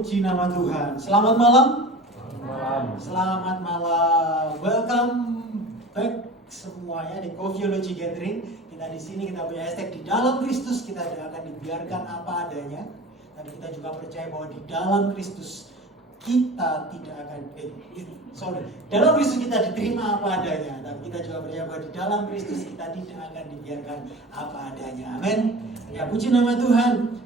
Puji nama Tuhan. Selamat malam. Malam. Selamat malam. Welcome back semuanya di Coffeeology Gathering. Kita di sini kita punya hashtag di dalam Kristus kita tidak akan dibiarkan apa adanya. Tapi kita juga percaya bahwa di dalam Kristus kita tidak akan dalam Kristus kita diterima apa adanya. Tapi kita juga percaya bahwa di dalam Kristus kita tidak akan dibiarkan apa adanya. Amin. Ya, puji nama Tuhan.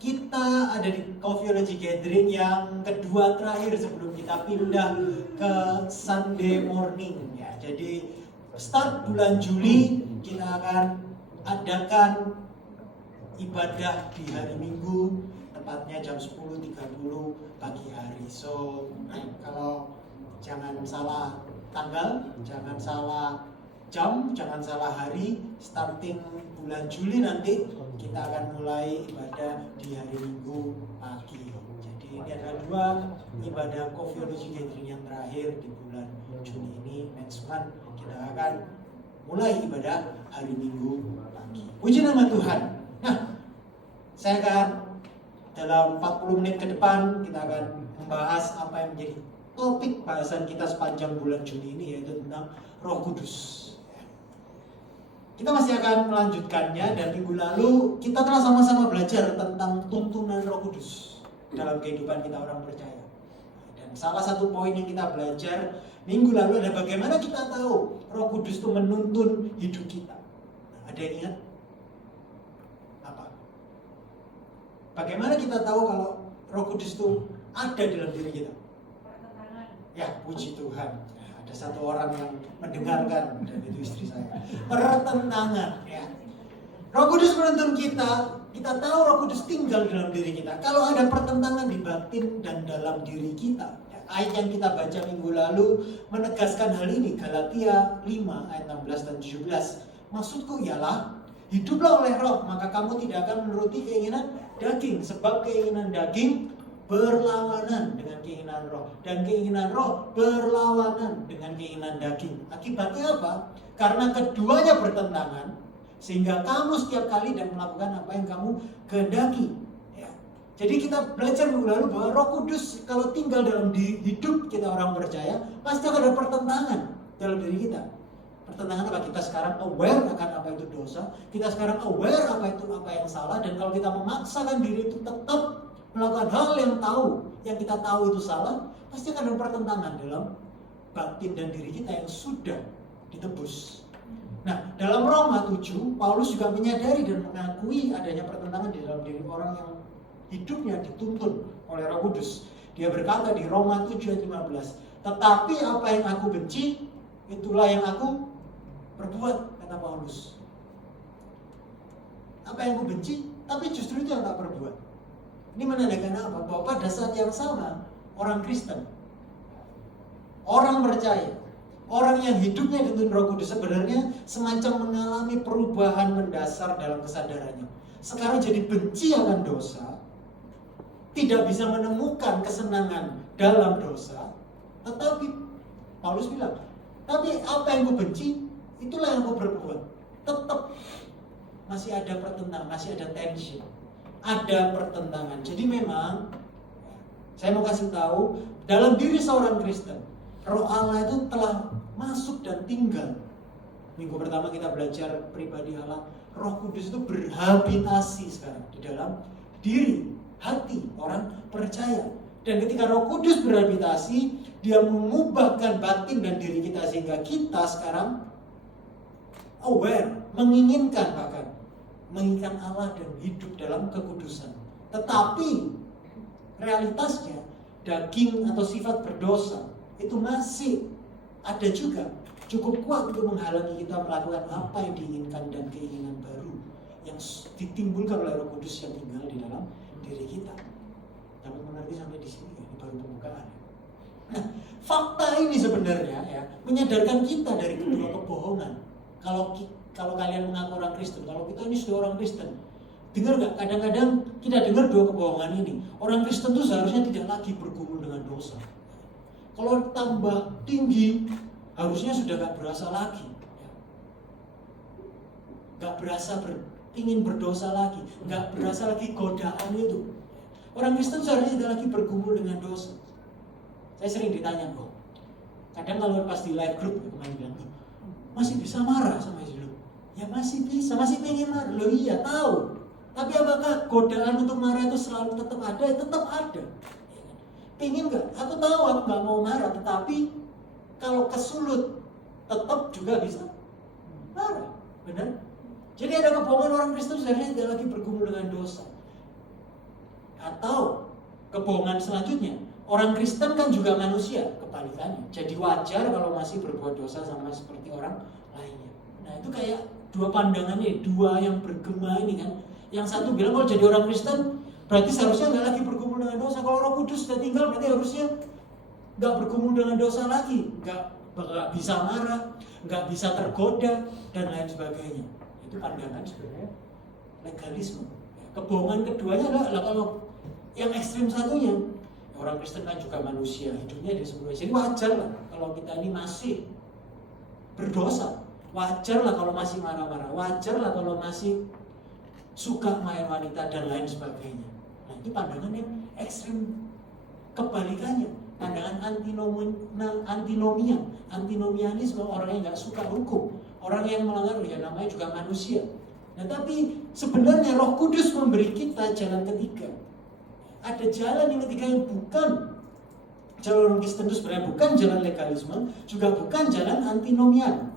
Kita ada di Coffeeology Gathering yang kedua terakhir sebelum kita pindah ke Sunday morning ya. Jadi start bulan Juli kita akan adakan ibadah di hari Minggu, tepatnya jam 10.30 pagi hari. So, kalau jangan salah tanggal, jangan salah jam, jangan salah hari, starting bulan Juli nanti kita akan mulai ibadah di hari Minggu pagi. Jadi ini adalah dua ibadah Coffeeology Gathering yang terakhir di bulan Juni ini. Next month kita akan mulai ibadah hari Minggu pagi. Puji nama Tuhan. Nah, saya akan dalam 40 menit ke depan kita akan membahas apa yang menjadi topik bahasan kita sepanjang bulan Juni ini, yaitu tentang Roh Kudus. Kita masih akan melanjutkannya, dan minggu lalu kita telah sama-sama belajar tentang tuntunan Roh Kudus dalam kehidupan kita orang percaya. Dan salah satu poin yang kita belajar minggu lalu adalah bagaimana kita tahu Roh Kudus itu menuntun hidup kita. Nah, ada yang ingat? Apa? Bagaimana kita tahu kalau Roh Kudus itu ada dalam diri kita? Ya, puji Tuhan. Ada satu orang yang mendengarkan, dan itu istri saya. Pertentangan ya. Roh Kudus menuntun kita tahu Roh Kudus tinggal dalam diri kita. Kalau ada pertentangan di batin dan dalam diri kita, ya, ayat yang kita baca minggu lalu menegaskan hal ini, Galatia 5 ayat 16 dan 17. Maksudku ialah, hiduplah oleh roh, maka kamu tidak akan menuruti keinginan daging, sebab keinginan daging berlawanan dengan keinginan roh, dan keinginan roh berlawanan dengan keinginan daging. Akibatnya apa? Karena keduanya bertentangan, sehingga kamu setiap kali dan melakukan apa yang kamu kehendaki ya. Jadi kita belajar minggu lalu bahwa Roh Kudus kalau tinggal dalam hidup kita orang percaya, pasti akan ada pertentangan dalam diri kita. Pertentangan apa? Kita sekarang aware akan apa itu dosa, kita sekarang aware apa yang salah, dan kalau kita memaksakan diri itu tetap melakukan hal yang kita tahu itu salah, pasti akan ada pertentangan dalam batin dan diri kita yang sudah ditebus. Nah, dalam Roma 7, Paulus juga menyadari dan mengakui adanya pertentangan di dalam diri orang yang hidupnya dituntun oleh Roh Kudus. Dia berkata di Roma 7 ayat 15, tetapi apa yang aku benci, itulah yang aku perbuat, kata Paulus. Apa yang aku benci, tapi justru itu yang tak perbuat. Ini menandakan apa? Bahwa pada saat yang sama, orang Kristen, orang percaya, orang yang hidupnya dituntun Roh Kudus sebenarnya semacam mengalami perubahan mendasar dalam kesadarannya. Sekarang jadi benci akan dosa, tidak bisa menemukan kesenangan dalam dosa, tetapi Paulus bilang, tapi apa yang gue benci, itulah yang gue berbuat. Tetap masih ada pertentangan, masih ada tension. Ada pertentangan. Jadi memang saya mau kasih tahu, dalam diri seorang Kristen, Roh Allah itu telah masuk dan tinggal. Minggu pertama kita belajar pribadi Allah. Roh Kudus itu berhabitasi sekarang di dalam diri, hati orang percaya. Dan ketika Roh Kudus berhabitasi, dia mengubahkan batin dan diri kita sehingga kita sekarang aware, menginginkan Allah dan hidup dalam kekudusan. Tetapi realitasnya daging atau sifat berdosa itu masih ada juga, cukup kuat untuk menghalangi kita melakukan apa yang diinginkan dan keinginan baru yang ditimbulkan oleh Roh Kudus yang tinggal di dalam diri kita. Dapat mengerti sampai di sini? Ini baru pembukaan. Nah, fakta ini sebenarnya ya menyadarkan kita dari kedua kebohongan. Kalau kalian mengaku orang Kristen, kalau kita ini sudah orang Kristen, dengar gak? Kadang-kadang kita dengar dua kebohongan ini. Orang Kristen itu seharusnya tidak lagi bergumul dengan dosa. Kalau tambah tinggi, harusnya sudah gak berasa lagi. Gak berasa ingin berdosa lagi, gak berasa lagi godaan itu. Orang Kristen seharusnya tidak lagi bergumul dengan dosa. Saya sering ditanya kok. Kadang kalau pas di live group kemarin bilang, masih bisa marah sama si lo? Ya masih bisa, masih pengen marah. Loh iya tahu. Tapi apakah godaan untuk marah itu selalu tetap ada? Ya, tetap ada. Pengen nggak? Aku tahu aku nggak mau marah, tetapi kalau kesulut tetap juga bisa marah, benar? Jadi ada kebohongan orang Kristen seharusnya tidak lagi bergumul dengan dosa. Atau kebohongan selanjutnya, orang Kristen kan juga manusia, kebalikannya. Jadi wajar kalau masih berbuat dosa sama seperti orang lainnya. Nah itu kayak dua pandangan nih, dua yang bergema ini kan. Yang satu bilang kalau jadi orang Kristen berarti seharusnya nggak lagi bergumul dengan dosa. Kalau Roh Kudus sudah tinggal berarti harusnya nggak bergumul dengan dosa lagi, nggak bisa marah, nggak bisa tergoda dan lain sebagainya. Itu pandangan sebenarnya legalisme. Kebohongan keduanya adalah kalau yang ekstrim satunya, orang Kristen kan juga manusia, hidupnya di sebuah. Jadi wajar lah kalau kita ini masih berdosa, wajar lah kalau masih marah-marah, wajar lah kalau masih suka main wanita dan lain sebagainya. Nah itu pandangan yang ekstrim. Kebalikannya, pandangan antinomianisme, orang yang nggak suka hukum, orang yang melanggar, ya namanya juga manusia. Nah tapi sebenarnya Roh Kudus memberi kita jalan ketiga. Ada jalan yang ketiga yang bukan jalan Kristen, itu sebenarnya bukan jalan legalisme, juga bukan jalan antinomian.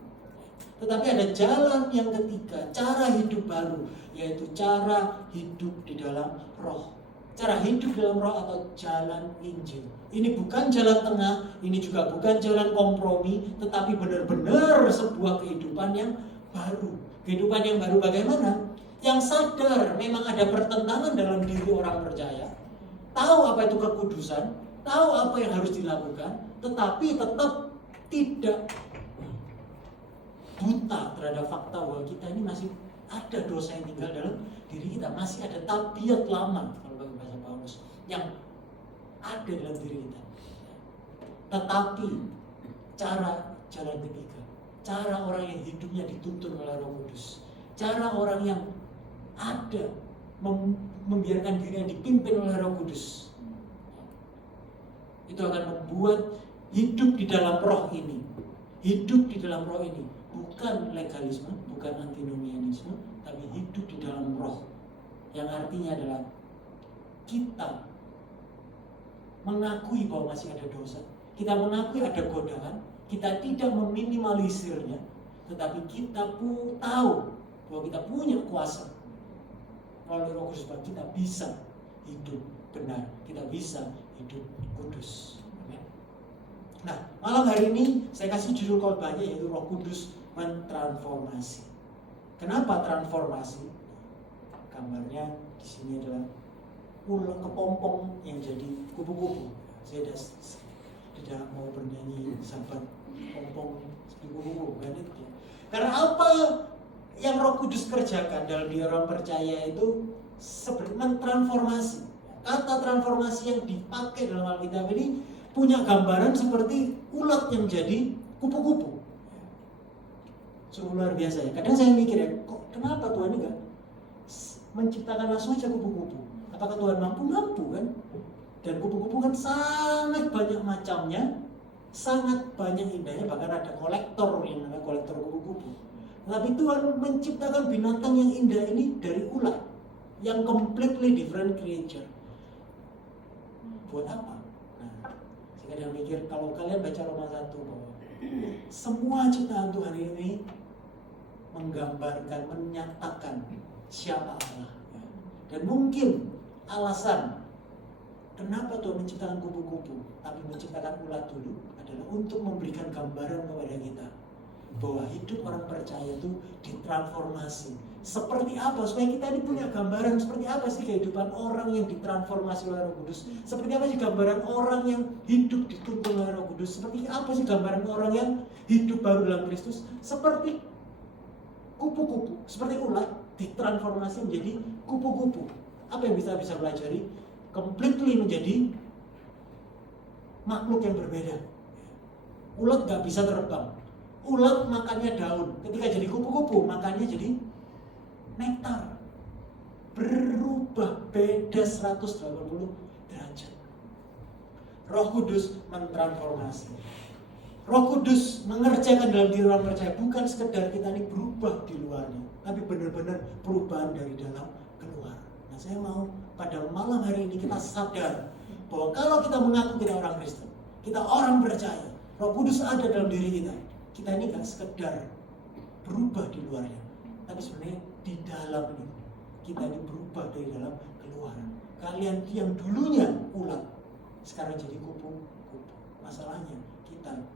Tetapi ada jalan yang ketiga, cara hidup baru, yaitu cara hidup di dalam Roh. Cara hidup dalam Roh atau jalan Injil. Ini bukan jalan tengah, ini juga bukan jalan kompromi, tetapi benar-benar sebuah kehidupan yang baru. Kehidupan yang baru bagaimana? Yang sadar memang ada pertentangan dalam diri orang percaya, tahu apa itu kekudusan, tahu apa yang harus dilakukan, tetapi tetap tidak buta terhadap fakta bahwa kita ini masih ada dosa yang tinggal dalam diri kita, masih ada tabiat lama kalau pakai bahasa Paulus yang ada dalam diri kita. Tetapi cara jalan ketiga, cara orang yang hidupnya dituntun oleh Roh Kudus, cara orang yang ada membiarkan dirinya dipimpin oleh Roh Kudus, itu akan membuat hidup di dalam Roh ini, hidup di dalam Roh ini bukan legalisme, bukan antinomianisme, tapi hidup di dalam Roh, yang artinya adalah kita mengakui bahwa masih ada dosa, kita mengakui ada godaan, kita tidak meminimalisirnya, tetapi kita tahu bahwa kita punya kuasa melalui Roh Kudus, bahwa kita bisa hidup benar, kita bisa hidup kudus. Nah, malam hari ini saya kasih judul khotbahnya yaitu Roh Kudus mentransformasi. Kenapa transformasi? Gambarnya di sini adalah kepompong yang jadi kupu-kupu. Saya tidak mau bernyanyi sahabat pompong seperti kupu-kupu kan itu. Karena apa yang Roh Kudus kerjakan dalam diri orang percaya itu seperti mentransformasi. Kata transformasi yang dipakai dalam Alkitab ini punya gambaran seperti ulat yang jadi kupu-kupu. Sungguh luar biasa ya. Kadang saya mikir ya, kok kenapa Tuhan ini enggak menciptakan langsung aja kupu-kupu? Apakah Tuhan mampu? Mampu kan? Dan kupu-kupu kan sangat banyak macamnya, sangat banyak indahnya, bahkan ada kolektor yang namanya kolektor kupu-kupu. Tapi Tuhan menciptakan binatang yang indah ini dari ulat, yang completely different creature. Buat apa? Nah, saya kadang mikir kalau kalian baca Roma 1 bahwa semua ciptaan Tuhan ini menggambarkan, menyatakan siapa Allah. Dan mungkin alasan kenapa Tuhan menciptakan kupu-kupu tapi menciptakan ulat dulu adalah untuk memberikan gambaran kepada kita bahwa hidup orang percaya itu ditransformasi. Seperti apa? Supaya kita ini punya gambaran seperti apa sih kehidupan orang yang ditransformasi oleh Roh Kudus. Seperti apa sih gambaran orang yang hidup dituntun oleh Roh Kudus. Seperti apa sih gambaran orang yang hidup baru dalam Kristus. Seperti kupu-kupu, seperti ulat ditransformasi menjadi kupu-kupu. Apa yang bisa pelajari? Completely menjadi makhluk yang berbeda. Ulat gak bisa terbang. Ulat makannya daun. Ketika jadi kupu-kupu makannya jadi nektar. berubah, beda 180 derajat. Roh Kudus mentransformasi. Roh Kudus mengerjakan dalam diri orang percaya, bukan sekedar kita ini berubah di luarnya, tapi benar-benar perubahan dari dalam keluar. Nah, saya mau pada malam hari ini kita sadar bahwa kalau kita mengaku kita orang Kristen, kita orang percaya, Roh Kudus ada dalam diri kita. Kita ini gak sekedar berubah di luarnya, tapi sebenarnya di dalam ini kita ini berubah dari dalam keluar. Kalian yang dulunya ulat sekarang jadi kupu-kupu. Masalahnya kita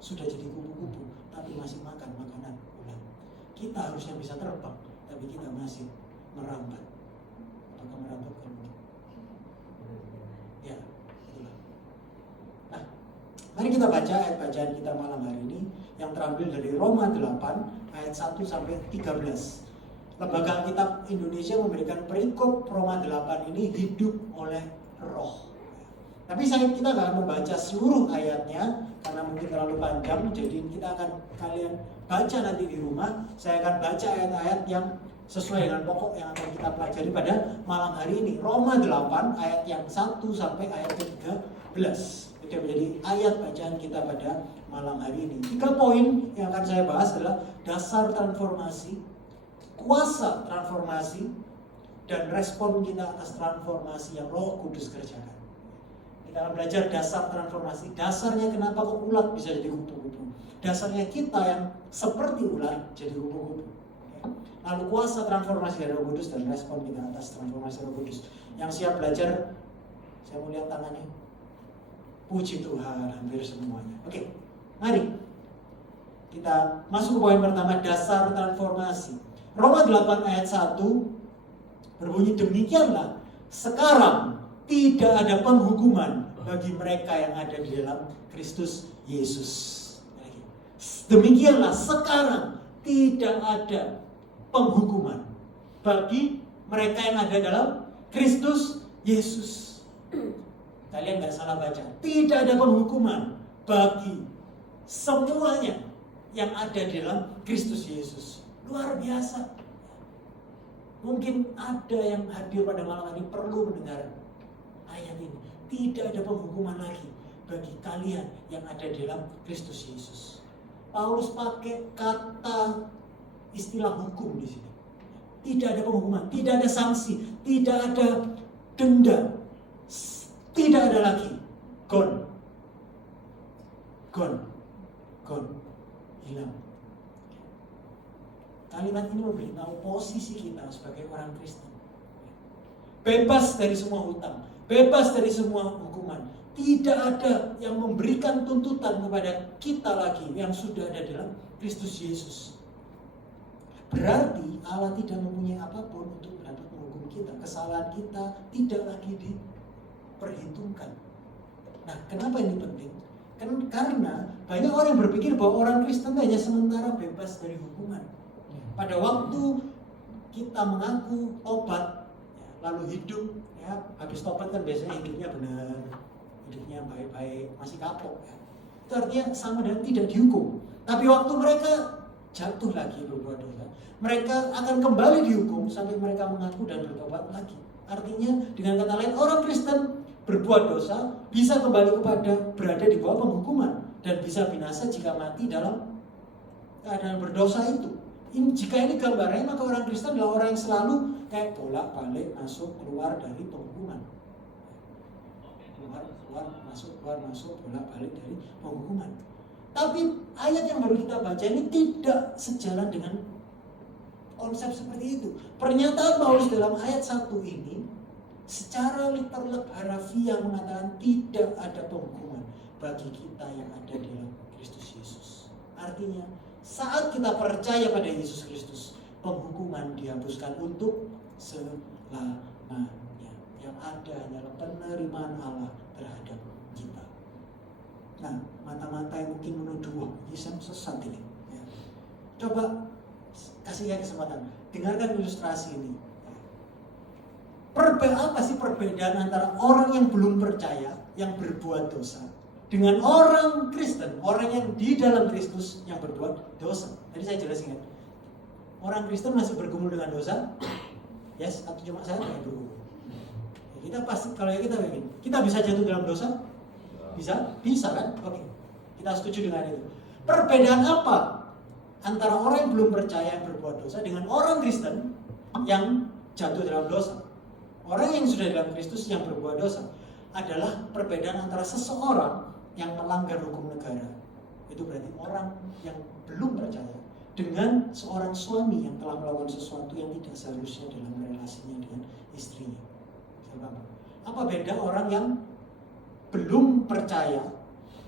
sudah jadi kupu-kupu tapi masih makan makanan ulat. Kita harusnya bisa terbang tapi kita masih merambat. Apakah merambat kan? Ya, itulah. Nah, mari kita baca ayat bacaan kita malam hari ini yang terambil dari Roma 8 ayat 1 sampai 13. Lembaga Alkitab Indonesia memberikan perikop Roma 8 ini hidup oleh roh. Tapi kita nggak akan membaca seluruh ayatnya karena mungkin terlalu panjang. Jadi kita akan kalian baca nanti di rumah. Saya akan baca ayat-ayat yang sesuai dengan pokok yang akan kita pelajari pada malam hari ini. Roma 8 ayat yang 1 sampai ayat 13. Itu menjadi ayat bacaan kita pada malam hari ini. 3 poin yang akan saya bahas adalah dasar transformasi, kuasa transformasi, dan respon kita atas transformasi yang Roh Kudus kerjakan. Kita akan belajar dasar transformasi. Dasarnya kenapa kok ulat bisa jadi kupu-kupu. Dasarnya kita yang seperti ulat jadi kupu-kupu. Lalu kuasa transformasi dari Roh Kudus dan respon kita atas transformasi Roh Kudus. Yang siap belajar, saya mau lihat tangannya. Puji Tuhan, hampir semuanya. Oke, mari kita masuk ke poin pertama, dasar transformasi. Roma 8 ayat 1 berbunyi demikianlah, sekarang tidak ada penghukuman bagi mereka yang ada di dalam Kristus Yesus. Demikianlah, sekarang tidak ada penghukuman bagi mereka yang ada dalam Kristus Yesus. Kalian gak salah baca. Tidak ada penghukuman bagi semuanya yang ada di dalam Kristus Yesus. Luar biasa. Mungkin ada yang hadir pada malam ini perlu mendengar ayat ini. Tidak ada penghukuman lagi bagi kalian yang ada di dalam Kristus Yesus. Paulus pakai kata istilah hukum di sini. Tidak ada penghukuman, tidak ada sanksi, tidak ada denda. Tidak ada lagi gone, hilang. Kalimat ini memberitahu posisi kita sebagai orang Kristen. Bebas dari semua hutang, bebas dari semua hukuman. Tidak ada yang memberikan tuntutan kepada kita lagi yang sudah ada dalam Kristus Yesus. Berarti Allah tidak mempunyai apapun untuk dapat menghukum kita. Kesalahan kita tidak lagi diperhitungkan. Nah, kenapa ini penting? Karena banyak orang yang berpikir bahwa orang Kristen hanya sementara bebas dari hukuman. Pada waktu kita mengaku tobat, lalu hidup, habis tobat kan biasanya hidupnya benar, hidupnya baik-baik, masih kapok. Itu artinya sama dan tidak dihukum. Tapi waktu mereka jatuh lagi berbuat dosa, mereka akan kembali dihukum sampai mereka mengaku dan bertobat lagi. Artinya dengan kata lain, orang Kristen berbuat dosa bisa kembali kepada berada di bawah penghukuman dan bisa binasa jika mati dalam keadaan berdosa itu. Jika ini gambarnya, maka orang Kristen adalah orang yang selalu kayak bolak-balik masuk keluar dari penghukuman. Keluar masuk bolak-balik dari penghukuman. Tapi ayat yang baru kita baca ini tidak sejalan dengan konsep seperti itu. Pernyataan Paulus dalam ayat 1 ini secara literal harafiah mengatakan tidak ada penghukuman bagi kita yang ada di dalam Kristus Yesus. Artinya saat kita percaya pada Yesus Kristus, penghukuman dihapuskan untuk selamanya. Yang ada hanyalah penerimaan Allah terhadap kita. Nah, mata-mata yang mungkin menuduh, Yesus sesat ini. Ya. Coba kasih kesempatan, dengarkan ilustrasi ini. Apa sih perbedaan antara orang yang belum percaya, yang berbuat dosa, dengan orang Kristen, orang yang di dalam Kristus yang berbuat dosa? Tadi saya jelasin kan, orang Kristen masih bergumul dengan dosa, Yes, atau cuma saya yang bergumul? Kita pasti, kalau kita begini, kita bisa jatuh dalam dosa? Bisa kan? Oke, kita setuju dengan itu. Perbedaan apa antara orang yang belum percaya yang berbuat dosa dengan orang Kristen yang jatuh dalam dosa? Orang yang sudah dalam Kristus yang berbuat dosa adalah perbedaan antara seseorang yang melanggar hukum negara, itu berarti orang yang belum percaya, dengan seorang suami yang telah melakukan sesuatu yang tidak seharusnya dalam relasinya dengan istrinya. Apa beda orang yang belum percaya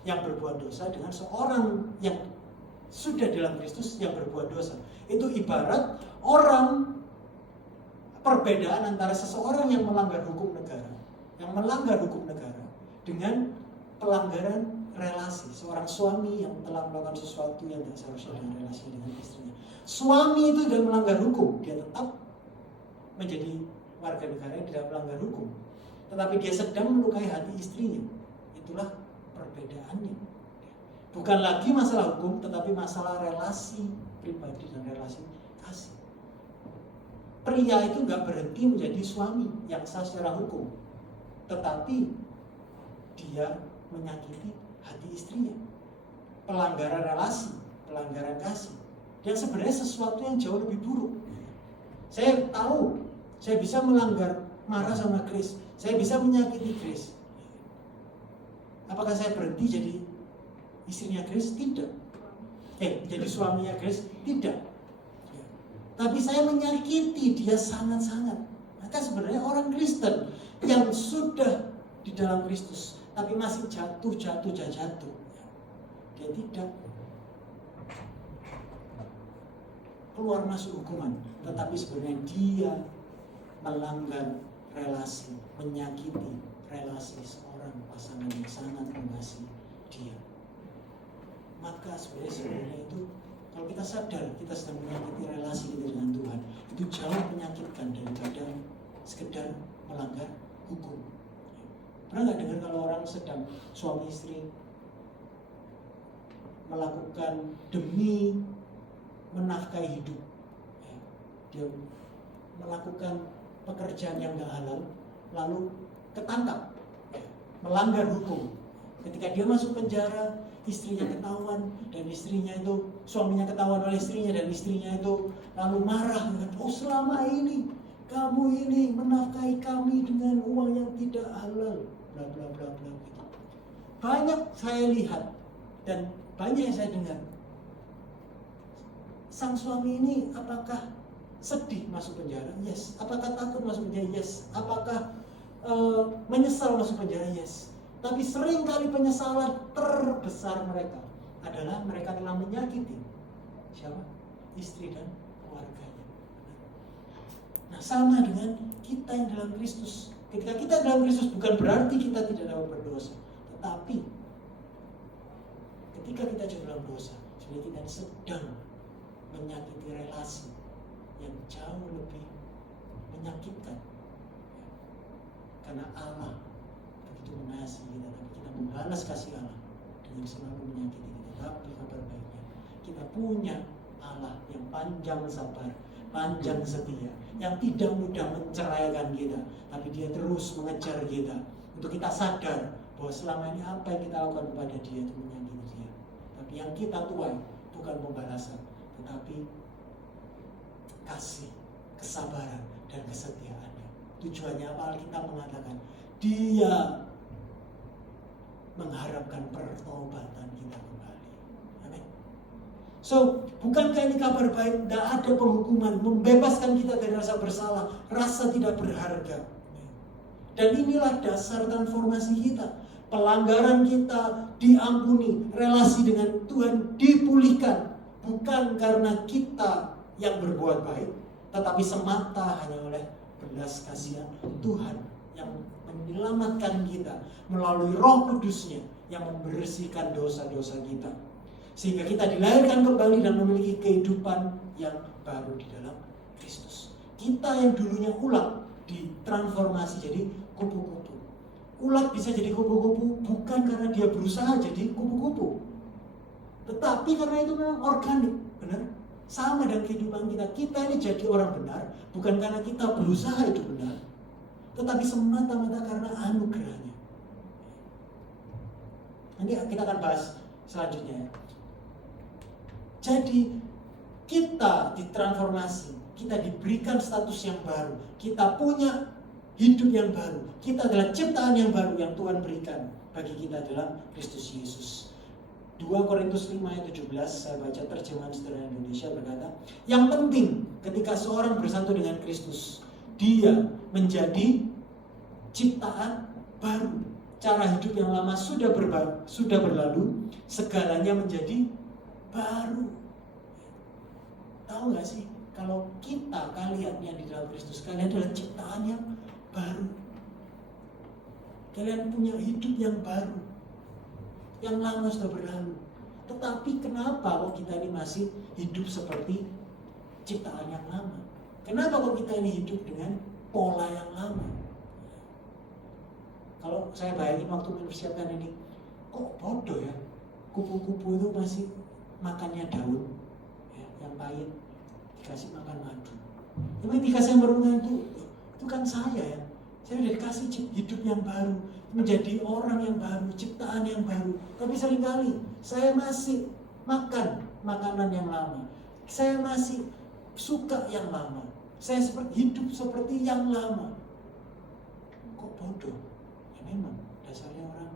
yang berbuat dosa dengan seorang yang sudah dalam Kristus yang berbuat dosa? Itu ibarat orang, perbedaan antara seseorang yang melanggar hukum negara dengan pelanggaran relasi, seorang suami yang telah melakukan sesuatu yang tidak seharusnya dalam relasi dengan istrinya. Suami itu tidak melanggar hukum, dia tetap menjadi warga negara yang tidak melanggar hukum, tetapi dia sedang melukai hati istrinya. Itulah perbedaannya. Bukan lagi masalah hukum, tetapi masalah relasi pribadi dan relasi kasih. Pria itu nggak berhenti menjadi suami yang sah secara hukum, tetapi dia menyakiti hati istrinya. Pelanggaran relasi, pelanggaran kasih, yang sebenarnya sesuatu yang jauh lebih buruk. Saya tahu, saya bisa melanggar, marah sama Chris, saya bisa menyakiti Chris. Apakah saya berhenti jadi istrinya Chris? Tidak. Jadi suaminya Chris? Tidak. Tapi saya menyakiti dia sangat-sangat. Maka sebenarnya orang Kristen yang sudah di dalam Kristus tapi masih jatuh. Dia tidak keluar masuk hukuman, tetapi sebenarnya dia melanggar relasi, menyakiti relasi seorang pasangan yang sangat mengasihi dia. Maka sebenarnya itu, kalau kita sadar kita sedang menyakiti relasi kita dengan Tuhan, itu jauh menyakitkan daripada sekedar melanggar hukum. Pernah nggak dengar kalau orang sedang suami istri melakukan demi menafkahi hidup, dia melakukan pekerjaan yang nggak halal, lalu ketangkap, melanggar hukum. Ketika dia masuk penjara, istrinya ketahuan, dan istrinya itu, suaminya ketahuan oleh istrinya, dan istrinya itu lalu marah, oh selama ini kamu ini menafkahi kami dengan uang yang tidak halal, bla bla bla bla. Banyak saya lihat dan banyak yang saya dengar. Sang suami ini apakah sedih masuk penjara? Yes. Apakah takut masuk penjara? Yes. Apakah menyesal masuk penjara? Yes. Tapi sering kali penyesalan terbesar mereka adalah mereka telah menyakiti siapa? Istri dan keluarganya. Nah, sama dengan kita yang dalam Kristus. Ketika kita dalam Kristus bukan berarti kita tidak dapat berdosa, tetapi ketika kita jatuh dalam dosa, sebenarnya kita sedang menyakiti relasi yang jauh lebih menyakitkan. Karena Allah begitu mengasihi kita, tapi kita membalas kasih Allah dengan selalu menyakiti kita. Tapi kabar baiknya, kita punya Allah yang panjang sabar, panjang setia, yang tidak mudah menceraikan kita, tapi dia terus mengejar kita untuk kita sadar bahwa selama ini apa yang kita lakukan kepada dia itu menyakiti dia. Tapi yang kita tuai bukan pembalasan, tetapi kasih, kesabaran, dan kesetiaannya. Tujuannya apa? Alkitab mengatakan dia mengharapkan pertobatan kita kembali. Amin. So, bukankah ini kabar baik? Tidak ada penghukuman, membebaskan kita dari rasa bersalah, rasa tidak berharga. Dan inilah dasar transformasi kita. Pelanggaran kita diampuni, relasi dengan Tuhan dipulihkan, bukan karena kita yang berbuat baik, tetapi semata hanya oleh belas kasihan Tuhan yang menyelamatkan kita melalui Roh Kudus-Nya yang membersihkan dosa-dosa kita, sehingga kita dilahirkan kembali dan memiliki kehidupan yang baru di dalam Kristus. Kita yang dulunya ulat ditransformasi jadi kupu-kupu. Ulat bisa jadi kupu-kupu bukan karena dia berusaha jadi kupu-kupu, tetapi karena itu memang organik, benar? Sama dengan kehidupan kita. Kita ini jadi orang benar bukan karena kita berusaha hidup benar, tetapi semata-mata karena anugerahnya. Nanti kita akan bahas selanjutnya. Jadi kita ditransformasi, kita diberikan status yang baru, kita punya hidup yang baru, kita adalah ciptaan yang baru yang Tuhan berikan bagi kita dalam Kristus Yesus. 2 Korintus 5 ayat 17, saya baca terjemahan sederhana Indonesia, berkata, yang penting ketika seorang bersatu dengan Kristus, dia menjadi ciptaan baru. Cara hidup yang lama sudah berlalu, segalanya menjadi baru. Tahu gak sih, kalau kalian yang di dalam Kristus, kalian adalah ciptaan yang baru. Kalian punya hidup yang baru. Yang lama sudah berlalu. Tetapi kenapa kok kita ini masih hidup seperti ciptaan yang lama? Kenapa kok kita ini hidup dengan pola yang lama? Kalau saya bayangin waktu mempersiapkan ini, kok bodoh ya, kupu-kupu itu masih makannya daun ya, yang pahit, dikasih makan madu. Tapi dikasih yang beruntung itu kan saya ya. Saya sudah dikasih hidup yang baru, menjadi orang yang baru, ciptaan yang baru. Tapi seringkali saya masih makan makanan yang lama. Saya masih suka yang lama. Saya hidup seperti yang lama. Kok bodoh? Ya memang dasarnya orang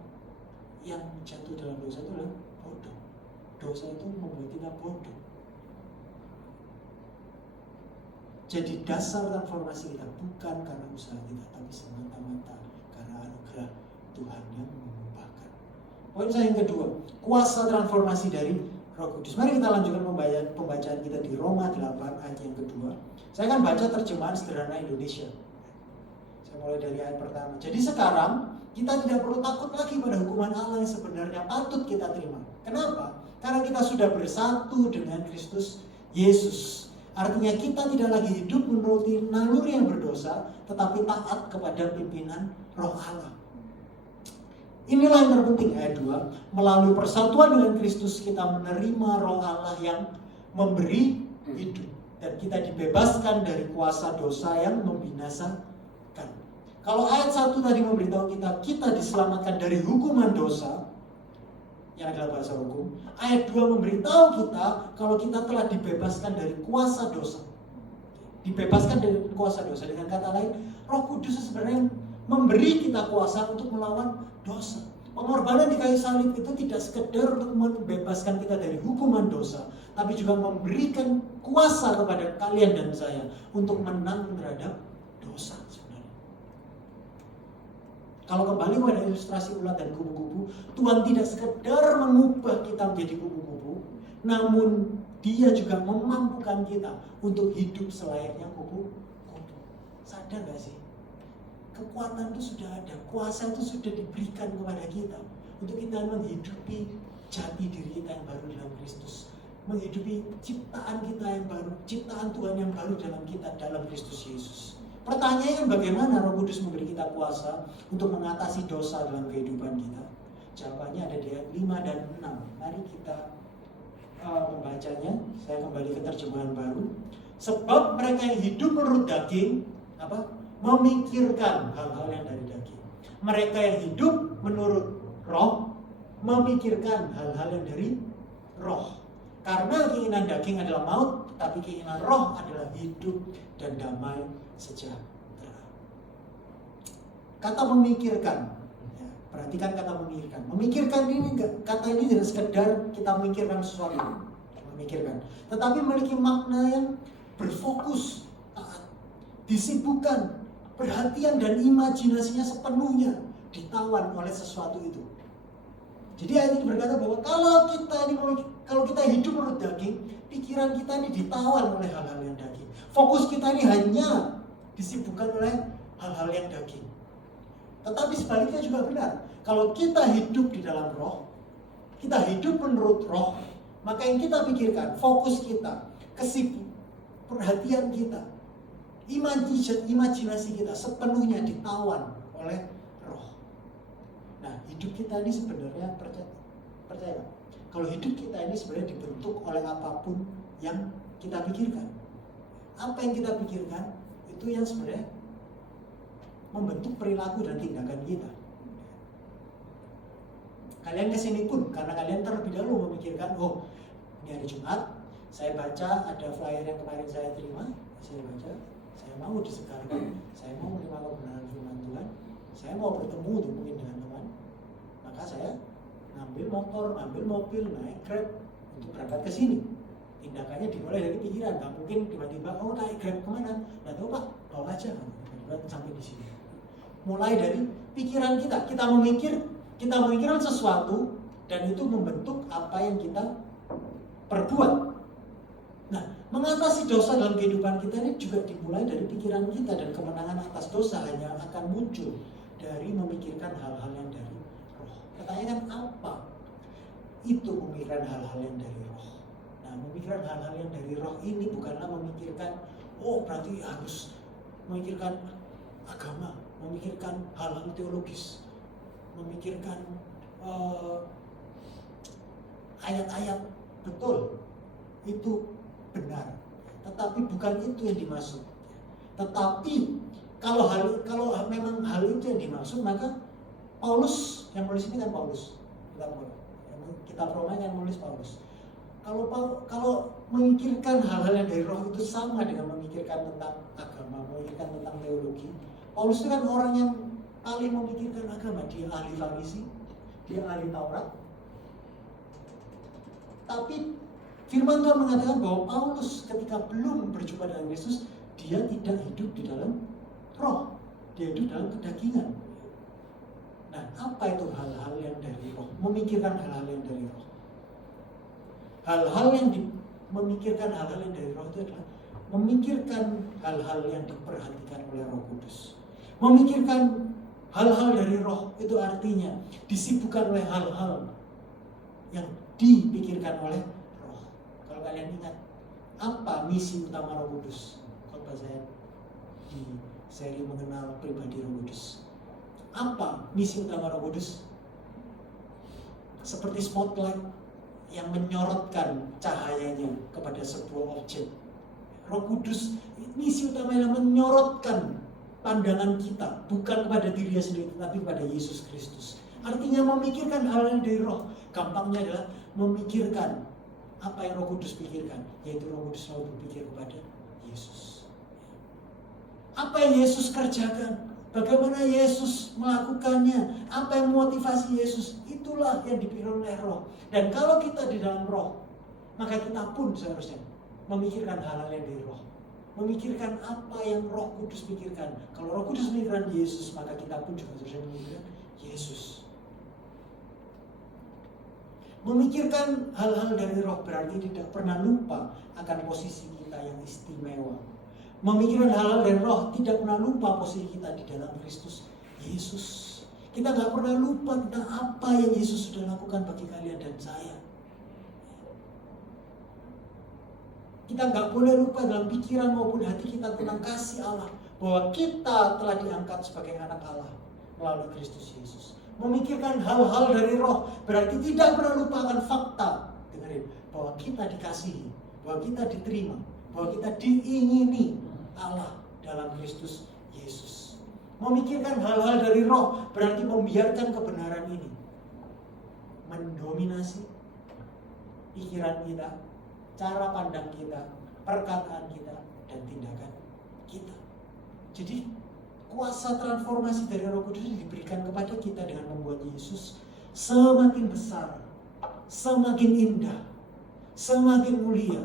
yang jatuh dalam dosa itu adalah bodoh. Dosa itu membuat kita bodoh. Jadi dasar transformasi kita bukan karena usaha kita, tapi semata-mata karena anugerah Tuhan yang mengubahkan. Poin saya yang kedua, kuasa transformasi dari Roh Kudus. Mari kita lanjutkan pembacaan kita di Roma 8 ayat yang kedua. Saya akan baca terjemahan sederhana Indonesia. Saya mulai dari ayat pertama. Jadi sekarang kita tidak perlu takut lagi pada hukuman Allah yang sebenarnya patut kita terima. Kenapa? Karena kita sudah bersatu dengan Kristus Yesus. Artinya kita tidak lagi hidup menuruti naluri yang berdosa, tetapi taat kepada pimpinan Roh Allah. Inilah yang terpenting, ayat 2. Melalui persatuan dengan Kristus kita menerima Roh Allah yang memberi hidup. Dan kita dibebaskan dari kuasa dosa yang membinasakan. Kalau ayat 1 tadi memberitahu kita diselamatkan dari hukuman dosa, yang adalah bahasa hukum. Ayat 2 memberitahu kita kalau kita telah dibebaskan dari kuasa dosa. Dibebaskan dari kuasa dosa. Dengan kata lain, Roh Kudus sebenarnya memberi kita kuasa untuk melawan dosa. Pengorbanan di kayu salib itu tidak sekedar untuk membebaskan kita dari hukuman dosa, tapi juga memberikan kuasa kepada kalian dan saya untuk menang terhadap dosa. Kalau kembali pada ilustrasi ulat dan kupu-kupu, Tuhan tidak sekedar mengubah kita menjadi kupu-kupu, namun Dia juga memampukan kita untuk hidup selayaknya kupu-kupu. Sadar gak sih? Kekuatan itu sudah ada, kuasa itu sudah diberikan kepada kita untuk kita menghidupi jati diri kita yang baru dalam Kristus, menghidupi ciptaan kita yang baru, ciptaan Tuhan yang baru dalam kita dalam Kristus Yesus. Pertanyaannya bagaimana Roh Kudus memberi kita kuasa untuk mengatasi dosa dalam kehidupan kita? Jawabannya ada di ayat 5 dan 6. Mari kita membacanya. Saya kembali ke terjemahan baru. Sebab mereka yang hidup menurut daging memikirkan hal-hal yang dari daging. Mereka yang hidup menurut roh memikirkan hal-hal yang dari roh. Karena keinginan daging adalah maut, tapi keinginan roh adalah hidup dan damai sejahtera. Kata memikirkan, ya, perhatikan kata memikirkan. Memikirkan ini, kata ini tidak sekedar kita memikirkan sesuatu, memikirkan, tetapi memiliki makna yang berfokus, taat, disibukkan, perhatian dan imajinasinya sepenuhnya ditawan oleh sesuatu itu. Jadi ayat ini berkata bahwa kalau kita hidup menurut daging, pikiran kita ini ditawan oleh hal-hal yang daging. Fokus kita ini hanya disibukkan oleh hal-hal yang daging. Tetapi sebaliknya juga benar. Kalau kita hidup di dalam roh, kita hidup menurut roh, maka yang kita pikirkan, fokus kita, perhatian kita, imajinasi kita sepenuhnya ditawan oleh roh. Nah, hidup kita ini sebenarnya percaya. Kalau hidup kita ini sebenarnya dibentuk oleh apapun yang kita pikirkan. Apa yang kita pikirkan itu yang sebenarnya membentuk perilaku dan tindakan kita. Kalian kesini pun karena kalian terlebih dahulu memikirkan, oh ini hari Jumat, saya baca ada flyer yang kemarin saya terima, saya baca, saya mau disegarkan, saya mau menerima kebenaran firman Tuhan, saya mau bertemu mungkin dengan teman, maka saya ngambil motor, ngambil mobil, naik Grab untuk berangkat ke sini. Tindakannya dimulai dari pikiran, nggak mungkin tiba-tiba, oh naik Grab kemana? Nggak tahu Pak, bawa aja, tiba-tiba sampai di sini. Mulai dari pikiran kita memikirkan sesuatu dan itu membentuk apa yang kita perbuat. Nah, mengatasi dosa dalam kehidupan kita ini juga dimulai dari pikiran kita, dan kemenangan atas dosa hanya akan muncul dari memikirkan hal-hal yang dari roh. Pertanyaan apa itu memikirkan hal-hal yang dari roh? Nah, memikirkan hal-hal yang dari roh ini bukanlah memikirkan, oh berarti harus memikirkan agama, memikirkan hal-hal teologis, memikirkan ayat-ayat. Betul, itu benar, tetapi bukan itu yang dimaksud. Tetapi kalau memang hal itu yang dimaksud, maka Paulus yang nulis ini kan Paulus, kitab Roma yang nulis Paulus. Kalau memikirkan hal-hal yang dari roh itu sama dengan memikirkan tentang agama, memikirkan tentang teologi. Paulus itu kan orang yang paling memikirkan agama. Dia ahli Farisi, dia ahli Taurat. Tapi firman Tuhan mengatakan bahwa Paulus ketika belum berjumpa dengan Yesus, dia tidak hidup di dalam roh, dia hidup dalam kedagingan. Nah, apa itu hal-hal yang dari roh? Memikirkan hal-hal yang dari roh. Memikirkan hal-hal yang dari roh itu adalah memikirkan hal-hal yang diperhatikan oleh Roh Kudus. Memikirkan hal-hal dari roh itu artinya disibukkan oleh hal-hal yang dipikirkan oleh roh. Kalau kalian ingat, apa misi utama Roh Kudus? Khotbah saya di seri mengenal pribadi Roh Kudus. Apa misi utama Roh Kudus? Seperti spotlight yang menyorotkan cahayanya kepada sebuah objek. Roh Kudus misi utamanya menyorotkan pandangan kita bukan kepada dirinya sendiri, tapi kepada Yesus Kristus. Artinya memikirkan hal yang dari roh. Gampangnya adalah memikirkan apa yang Roh Kudus pikirkan, yaitu Roh Kudus selalu berpikir kepada Yesus. Apa yang Yesus kerjakan, bagaimana Yesus melakukannya, apa yang memotivasi Yesus, itulah yang dipikirkan oleh roh. Dan kalau kita di dalam roh, maka kita pun seharusnya memikirkan hal-hal yang dari roh. Memikirkan apa yang Roh Kudus pikirkan. Kalau Roh Kudus memikirkan Yesus, maka kita pun juga harus memikirkan Yesus. Memikirkan hal-hal dari roh berarti tidak pernah lupa akan posisi kita yang istimewa. Memikirkan hal-hal dari roh tidak pernah lupa posisi kita di dalam Kristus Yesus. Kita gak pernah lupa tentang apa yang Yesus sudah lakukan bagi kalian dan saya. Kita gak boleh lupa dalam pikiran maupun hati kita tentang kasih Allah, bahwa kita telah diangkat sebagai anak Allah melalui Kristus Yesus. Memikirkan hal-hal dari roh berarti tidak pernah lupakan fakta, dengerin, bahwa kita dikasihi, bahwa kita diterima, bahwa kita diingini Allah dalam Kristus Yesus. Memikirkan hal-hal dari roh berarti membiarkan kebenaran ini mendominasi pikiran kita, cara pandang kita, perkataan kita, dan tindakan kita. Jadi kuasa transformasi dari Roh Kudus diberikan kepada kita dengan membuat Yesus semakin besar, semakin indah, semakin mulia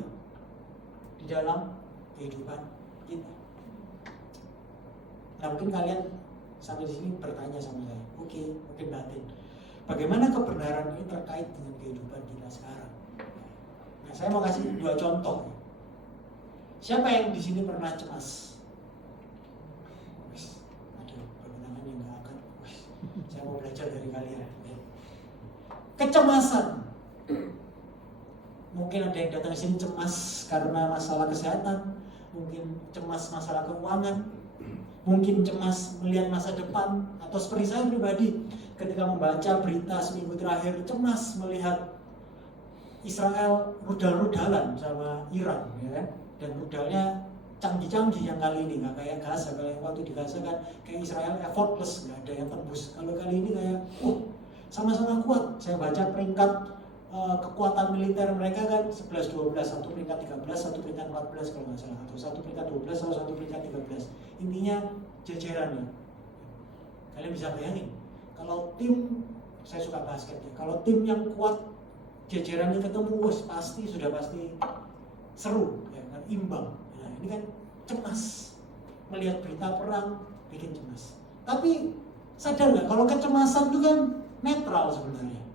di dalam kehidupan kita. Nah, mungkin kalian sampai di sini bertanya sama saya, oke, mungkin batin, bagaimana kebenaran ini terkait dengan kehidupan kita sekarang? Nah, saya mau kasih 2 contoh. Siapa yang di sini pernah cemas? Ada pertanyaan yang nggak akan. Saya mau belajar dari kalian. Kecemasan. Mungkin ada yang datang ke sini cemas karena masalah kesehatan, mungkin cemas masalah keuangan, mungkin cemas melihat masa depan, atau seperti saya pribadi ketika membaca berita seminggu terakhir cemas melihat Israel rudal-rudalan sama Iran, ya kan? Dan rudalnya canggih-canggih yang kali ini, nggak kayak Gaza. Kalau yang waktu di Gaza kan kayak Israel effortless, nggak ada yang tembus. Kalau kali ini kayak, sama-sama kuat. Saya baca peringkat kekuatan militer mereka kan 11-12, satu peringkat 13, satu peringkat 14 kalau nggak salah, atau satu peringkat 12, atau satu peringkat 13. Intinya jajarannya. Kalian bisa bayangin, kalau tim, saya suka basket ya, kalau tim yang kuat jajarannya ketemu, pasti seru, ya kan, imbang. Nah, ini kan cemas, melihat berita perang bikin cemas. Tapi sadar nggak kalau kecemasan itu kan netral sebenarnya.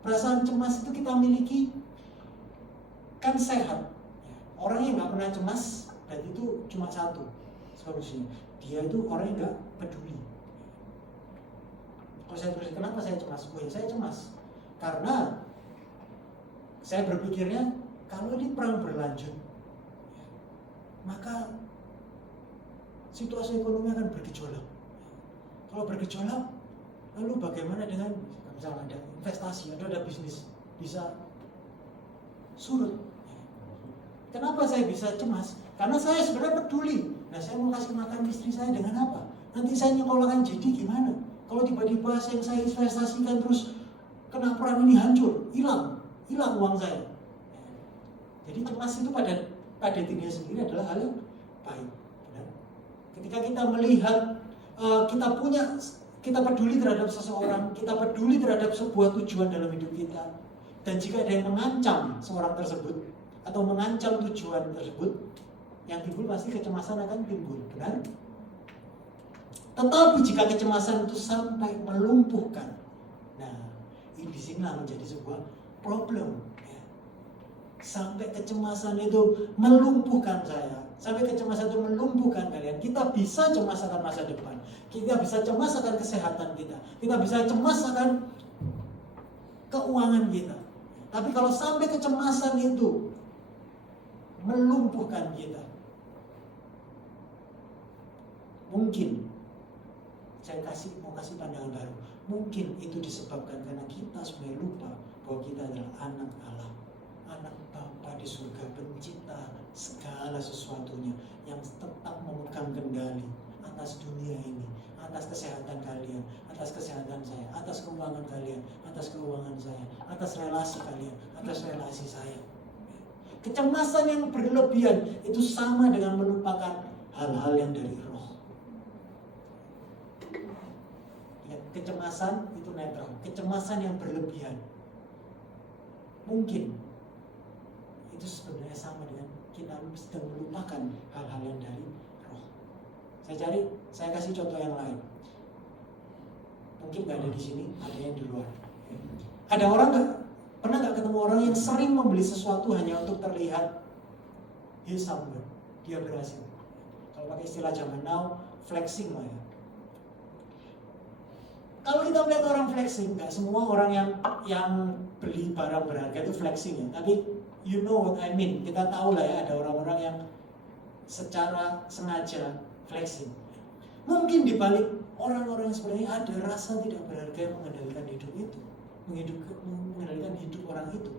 Perasaan cemas itu kita miliki kan sehat. Orang yang nggak pernah cemas, dan itu cuma satu solusinya. Dia itu orang yang nggak peduli. Kalau saya terus, kenapa saya cemas? Ya saya cemas karena saya berpikirnya kalau ini perang berlanjut, maka situasi ekonomi akan bergejolak. Kalau bergejolak, lalu bagaimana dengan misalnya ada investasi, ada bisnis bisa surut. Kenapa saya bisa cemas? Karena saya sebenarnya peduli. Nah, saya mau kasih makan istri saya dengan apa? Nanti saya nyekolahkan jadi gimana? Kalau tiba-tiba yang saya investasikan terus kena perang ini hancur, hilang uang saya. Jadi cemas itu pada dirinya sendiri adalah hal yang baik. Benar? Ketika kita melihat kita peduli terhadap seseorang, kita peduli terhadap sebuah tujuan dalam hidup kita, dan jika ada yang mengancam seorang tersebut atau mengancam tujuan tersebut, yang timbul pasti kecemasan akan timbul, benar? Tetapi jika kecemasan itu sampai melumpuhkan, nah ini disinilah menjadi sebuah problem. Ya. Sampai kecemasan itu melumpuhkan saya, sampai kecemasan itu melumpuhkan kalian. Kita bisa cemas akan masa depan, kita bisa cemas akan kesehatan kita bisa cemas akan keuangan kita. Tapi kalau sampai kecemasan itu melumpuhkan kita, mungkin saya mau kasih pandangan baru. Mungkin itu disebabkan karena kita sebenarnya lupa bahwa kita adalah anak Allah, anak Bapa di surga, pencipta segala sesuatunya, yang tetap memegang kendali atas dunia ini, atas kesehatan kalian, atas kesehatan saya, atas keuangan kalian, atas keuangan saya, atas relasi kalian, atas relasi saya. Kecemasan yang berlebihan itu sama dengan melupakan hal-hal yang dari roh. Ya, kecemasan itu netral, kecemasan yang berlebihan mungkin itu sebenarnya sama dengan kita sedang melupakan hal-hal yang dari roh. Saya kasih contoh yang lain. Mungkin nggak ada di sini, ada yang di luar. Ada orang pernah nggak ketemu orang yang sering membeli sesuatu hanya untuk terlihat he's somewhere, dia berhasil. Kalau pakai istilah zaman now, flexing lah ya. Kalau kita melihat orang flexing, nggak semua orang yang beli barang berharga itu flexing ya. Tapi you know what I mean. Kita tahu lah ya, ada orang-orang yang secara sengaja flexing. Mungkin di balik orang-orang sebenarnya ada rasa tidak berharga yang mengendalikan hidup itu, mengendalikan hidup orang itu,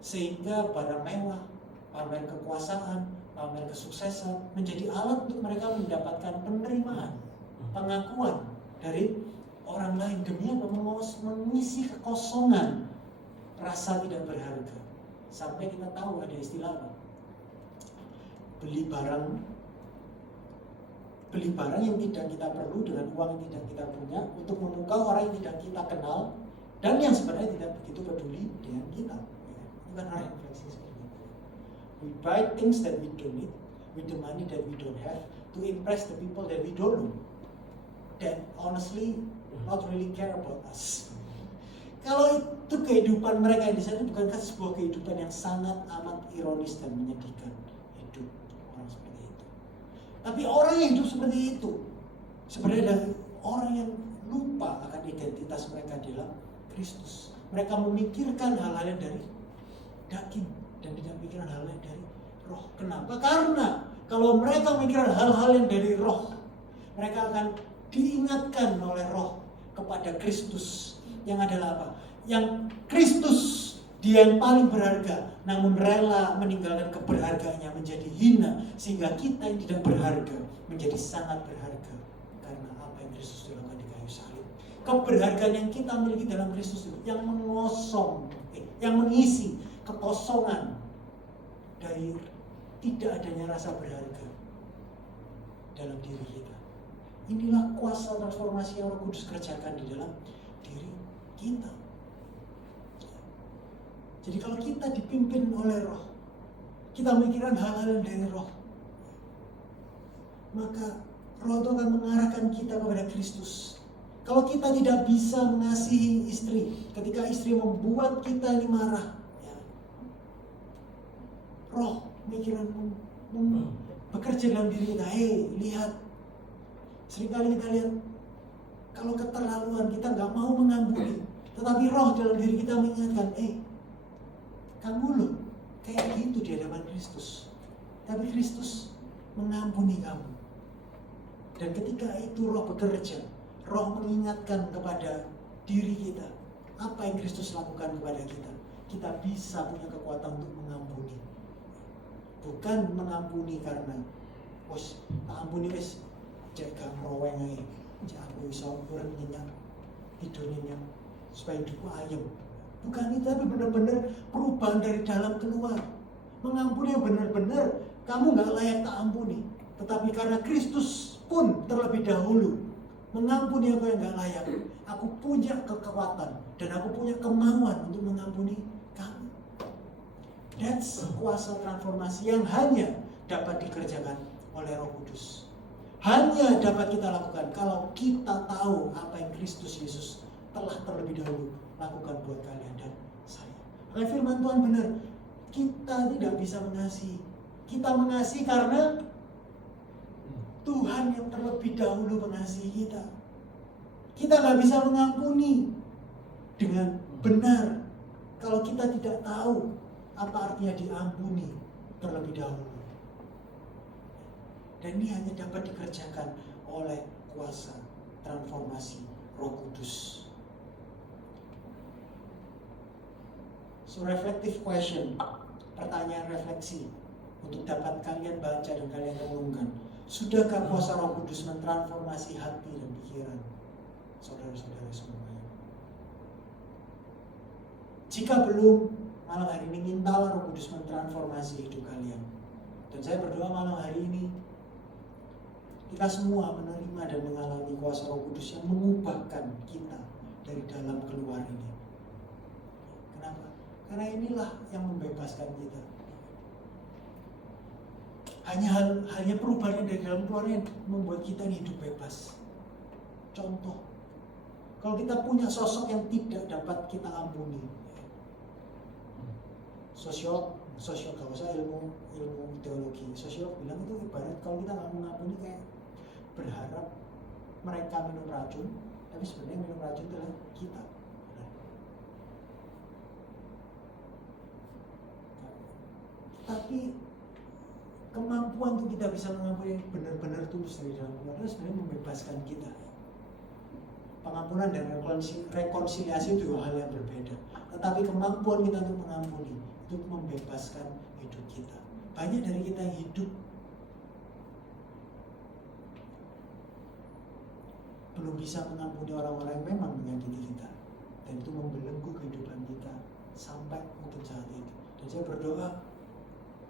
sehingga barang mewah, pamer kekuasaan, pamer kesuksesan menjadi alat untuk mereka mendapatkan penerimaan, pengakuan dari orang lain demi mengisi kekosongan rasa tidak berharga. Sampai kita tahu ada istilah apa? Beli barang yang tidak kita perlu dengan uang yang tidak kita punya untuk memukau orang yang tidak kita kenal dan yang sebenarnya tidak begitu peduli dengan kita. Itu kan orang yang flexing seperti itu. We buy things that we don't need with the money that we don't have to impress the people that we don't know, that honestly not really care about us. Kalau itu kehidupan mereka yang di sana, bukankah sebuah kehidupan yang sangat amat ironis dan menyedihkan? Hidup orang seperti itu. Tapi orang yang hidup seperti itu sebenarnya adalah orang yang lupa akan identitas mereka adalah Kristus. Mereka memikirkan hal-hal yang dari daging dan tidak memikirkan hal-hal yang dari roh. Kenapa? Karena kalau mereka memikirkan hal-hal yang dari roh, mereka akan diingatkan oleh roh kepada Kristus, yang adalah apa? Yang Kristus Dia yang paling berharga, namun rela meninggalkan keberhargaannya menjadi hina, sehingga kita yang tidak berharga menjadi sangat berharga karena apa yang Kristus lakukan di kayu salib. Keberhargaan yang kita miliki dalam Kristus itu yang yang mengisi kekosongan dari tidak adanya rasa berharga dalam diri kita. Inilah kuasa transformasi yang Roh Kudus kerjakan di dalam diri kita. Jadi kalau kita dipimpin oleh Roh, kita memikirkan hal-hal dari Roh, maka Roh itu akan mengarahkan kita kepada Kristus. Kalau kita tidak bisa mengasihi istri, ketika istri membuat kita ini marah, ya, Roh pemikiran bekerja dalam diri kita. Hei, lihat, seringkali kita lihat kalau keterlaluan kita nggak mau mengampuni, tetapi Roh dalam diri kita mengingatkan, kamu loh kayak gitu di hadapan Kristus, tapi Kristus mengampuni kamu. Dan ketika itu Roh bekerja, Roh mengingatkan kepada diri kita apa yang Kristus lakukan kepada kita. Kita bisa punya kekuatan untuk mengampuni. Bukan mengampuni karena tak ampuni wis jaga meroweng ae. Aku iso urip nyenyak, tidur nyenyak supaya hidupku ayem. Bukan itu, tapi benar-benar perubahan dari dalam keluar. Mengampuni yang benar-benar kamu gak layak tak ampuni, tetapi karena Kristus pun terlebih dahulu mengampuni apa yang gak layak, aku punya kekuatan dan aku punya kemauan untuk mengampuni kamu. That's kuasa transformasi yang hanya dapat dikerjakan oleh Roh Kudus. Hanya dapat kita lakukan kalau kita tahu apa yang Kristus Yesus telah terlebih dahulu lakukan buat kalian dan saya. Karena firman Tuhan benar, kita tidak bisa mengasihi. Kita mengasihi karena Tuhan yang terlebih dahulu mengasihi kita. Kita nggak bisa mengampuni dengan benar kalau kita tidak tahu apa artinya diampuni terlebih dahulu. Dan ini hanya dapat dikerjakan oleh kuasa transformasi Roh Kudus. So reflective question, pertanyaan refleksi untuk dapat kalian baca dan kalian renungkan. Sudahkah kuasa Roh Kudus mentransformasi hati dan pikiran saudara-saudara semuanya? Jika belum, malam hari ini mintalah Roh Kudus mentransformasi hidup kalian. Dan saya berdoa malam hari ini kita semua menerima dan mengalami kuasa Roh Kudus yang mengubahkan kita dari dalam keluar ini. Kenapa? Karena inilah yang membebaskan kita. Hanya perubahan dari dalam keluar yang membuat kita hidup bebas. Contoh, kalau kita punya sosok yang tidak dapat kita ampuni, sosiolog gak usah ilmu teologi, sosiolog bilang itu ibarat kalau kita nggak mengampuni kayak berharap mereka minum racun, tapi sebenarnya minum racun itu adalah kita. Tapi kemampuan untuk kita bisa mengampuni benar-benar tulus dari dalam keluarga sebenarnya membebaskan kita. Pengampunan dan rekonsiliasi itu hal yang berbeda. Tetapi kemampuan kita untuk mengampuni itu membebaskan hidup kita. Banyak dari kita yang hidup belum bisa mengampuni orang-orang yang memang menyakiti kita, dan itu membelenggu kehidupan kita sampai mungkin saat ini. Dan saya berdoa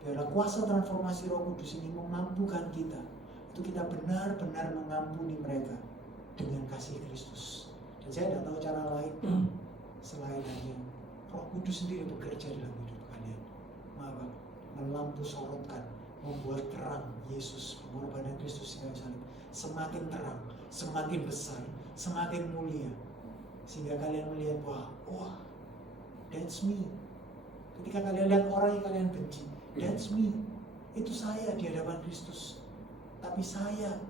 biarlah kuasa transformasi Roh Kudus ini memampukan kita, itu kita benar-benar mengampuni mereka dengan kasih Kristus. Dan saya tidak tahu cara lain selain hanya Roh Kudus sendiri bekerja dalam hidup kalian. Maka melampu sorotkan, membuat terang Yesus, pengorbanan Kristus di kayu salib semakin terang, semakin besar, semakin mulia, sehingga kalian melihat wah, that's me. Ketika kalian lihat orang yang kalian benci, that's me. Itu saya di hadapan Kristus. Tapi saya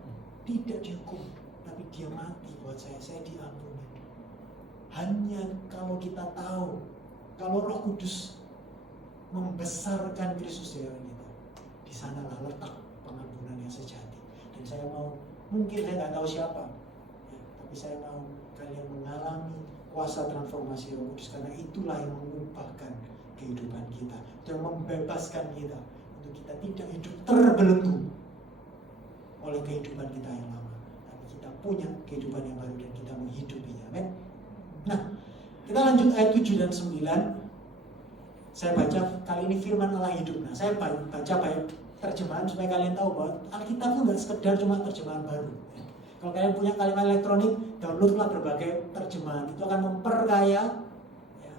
tidak dihukum, tapi dia mati buat saya diampuni. Hanya kalau kita tahu, kalau Roh Kudus membesarkan Kristus di dalam kita, di sanalah letak pengampunan yang sejati. Dan saya mau, mungkin saya nggak tahu siapa, ya, tapi saya mau kalian mengalami kuasa transformasi Roh Kudus, karena itulah yang mengubahkan kehidupan kita, itu yang membebaskan kita untuk kita tidak hidup terbelenggu oleh kehidupan kita yang lama, tapi kita punya kehidupan yang baru dan kita menghidupinya. Amin. Nah, kita lanjut ayat 7 dan 9. Saya baca kali ini firman Allah hidup. Nah, saya baca banyak terjemahan supaya kalian tahu bahwa Alkitab itu nggak sekedar cuma terjemahan baru. Kalau kalian punya kalimat elektronik, downloadlah berbagai terjemahan. Itu akan memperkaya ya,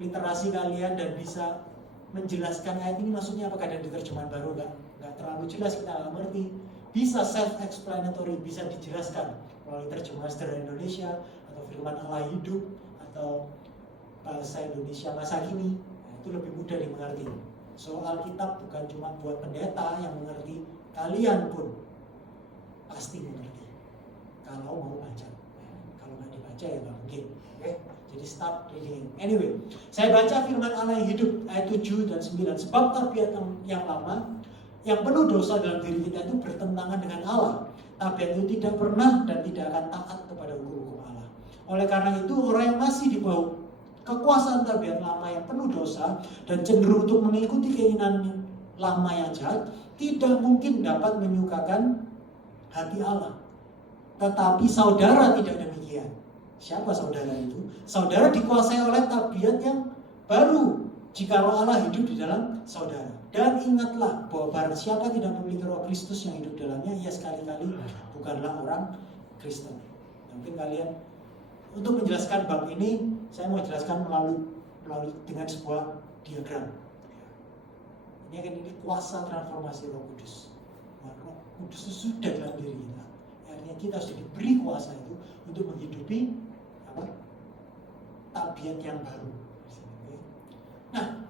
literasi kalian dan bisa menjelaskan ayat ini maksudnya apa. Kadang di terjemahan baru nggak terlalu jelas, kita nggak ngerti. Bisa self-explanatory, bisa dijelaskan melalui terjemahan sederhana Indonesia atau firman Allah hidup atau bahasa Indonesia masa kini. Nah, itu lebih mudah dimengerti. So Alkitab bukan cuma buat pendeta yang mengerti, kalian pun pasti mengerti kalau mau baca. Kalau nggak dibaca ya nggak mungkin. Oke? Jadi start reading. Anyway, saya baca firman Allah yang hidup ayat 7 dan 9. Sebab tabiat yang lama yang penuh dosa dalam diri kita itu bertentangan dengan Allah. Tabiat itu tidak pernah dan tidak akan taat kepada hukum-hukum Allah. Oleh karena itu orang yang masih di bawah kekuasaan tabiat lama yang penuh dosa dan cenderung untuk mengikuti keinginan lama yang jahat tidak mungkin dapat menyukakan hati Allah. Tetapi saudara tidak demikian. Siapa saudara itu? Saudara dikuasai oleh tabiat yang baru jika roh Allah hidup di dalam saudara. Dan ingatlah bahwa barang siapa tidak memiliki roh Kristus yang hidup dalamnya, ia sekali-kali bukanlah orang Kristen. Mungkin kalian, untuk menjelaskan bab ini, saya mau jelaskan melalui dengan sebuah diagram. Ini kuasa transformasi Roh Kudus. Roh Kudus itu sudah dalam diri kita. Artinya kita sudah diberi kuasa itu untuk menghidupi tabiat yang baru. Nah,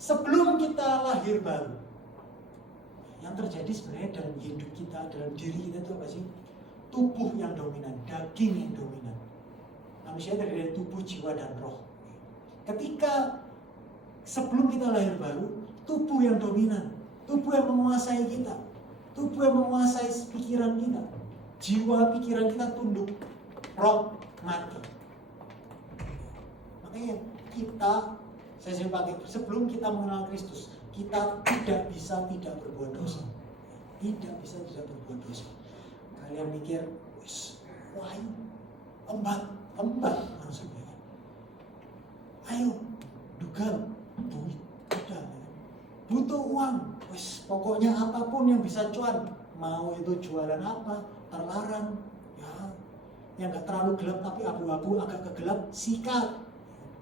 sebelum kita lahir baru, yang terjadi sebenarnya dalam hidup kita, dalam diri kita itu apa sih? Tubuh yang dominan, daging yang dominan. Manusia terdiri dari tubuh, jiwa, dan roh. Ketika sebelum kita lahir baru, tubuh yang dominan, tubuh yang menguasai kita, tubuh yang menguasai pikiran kita, jiwa pikiran kita tunduk, roh mati. Makanya kita, saya sering pakai, sebelum kita mengenal Kristus, kita tidak bisa tidak berbuat dosa. Tidak bisa tidak berbuat dosa. Kalian mikir, wah, embat maksudnya kan. Ayo, dugal, duit, udah kan. Butuh uang, pokoknya apapun yang bisa cuan. Mau itu jualan apa, terlarang, ya, yang gak terlalu gelap tapi abu-abu agak kegelap, sikat.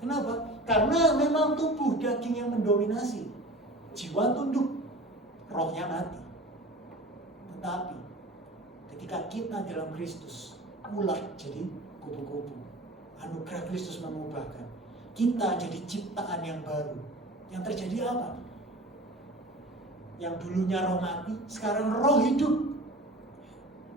Kenapa? Karena memang tubuh daging yang mendominasi. Jiwa tunduk, rohnya mati. Tetapi ketika kita dalam Kristus, ulat jadi kupu-kupu. Anugerah Kristus mengubahkan. Kita jadi ciptaan yang baru. Yang terjadi apa? Yang dulunya roh mati, sekarang roh hidup.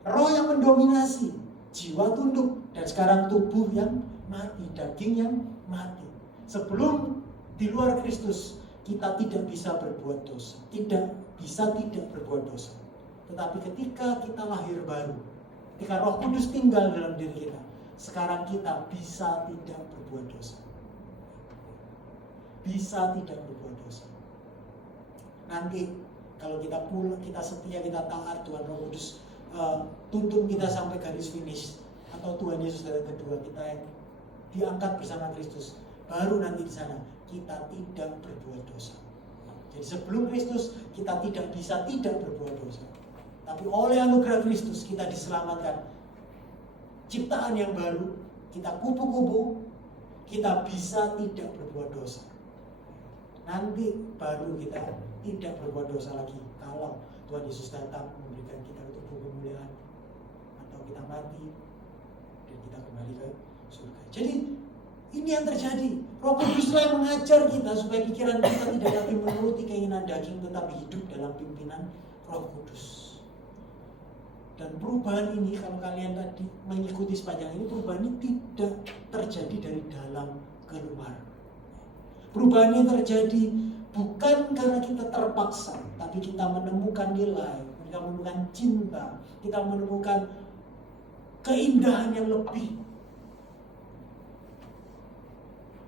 Roh yang mendominasi, jiwa tunduk, dan sekarang tubuh yang mati, daging yang mati. Sebelum di luar Kristus, kita tidak bisa berbuat dosa. Tidak bisa tidak berbuat dosa. Tetapi ketika kita lahir baru, ketika Roh Kudus tinggal dalam diri kita, sekarang kita bisa tidak berbuat dosa. Bisa tidak berbuat dosa. Nanti kalau kita pulang, kita setia, kita taat, Tuhan Roh Kudus tuntun kita sampai garis finish, atau Tuhan Yesus datang kedua, kita yang diangkat bersama Kristus, baru nanti di sana kita tidak berbuat dosa. Jadi sebelum Kristus kita tidak bisa tidak berbuat dosa. Tapi oleh anugerah Kristus kita diselamatkan. Ciptaan yang baru, kita kupu-kupu, kita bisa tidak berbuat dosa. Nanti baru kita tidak berbuat dosa lagi kalau Tuhan Yesus datang memberikan kita tubuh kemuliaan, atau kita mati dan kita kembali ke surga. Jadi ini yang terjadi. Roh Kudus yang mengajar kita supaya pikiran kita tidak lagi menuruti keinginan daging, tetapi hidup dalam pimpinan Roh Kudus. Dan perubahan ini, kalau kalian tadi mengikuti sepanjang ini, perubahan ini tidak terjadi dari dalam keluar. Perubahan ini terjadi bukan karena kita terpaksa, tapi kita menemukan nilai, kita menemukan cinta, kita menemukan keindahan yang lebih.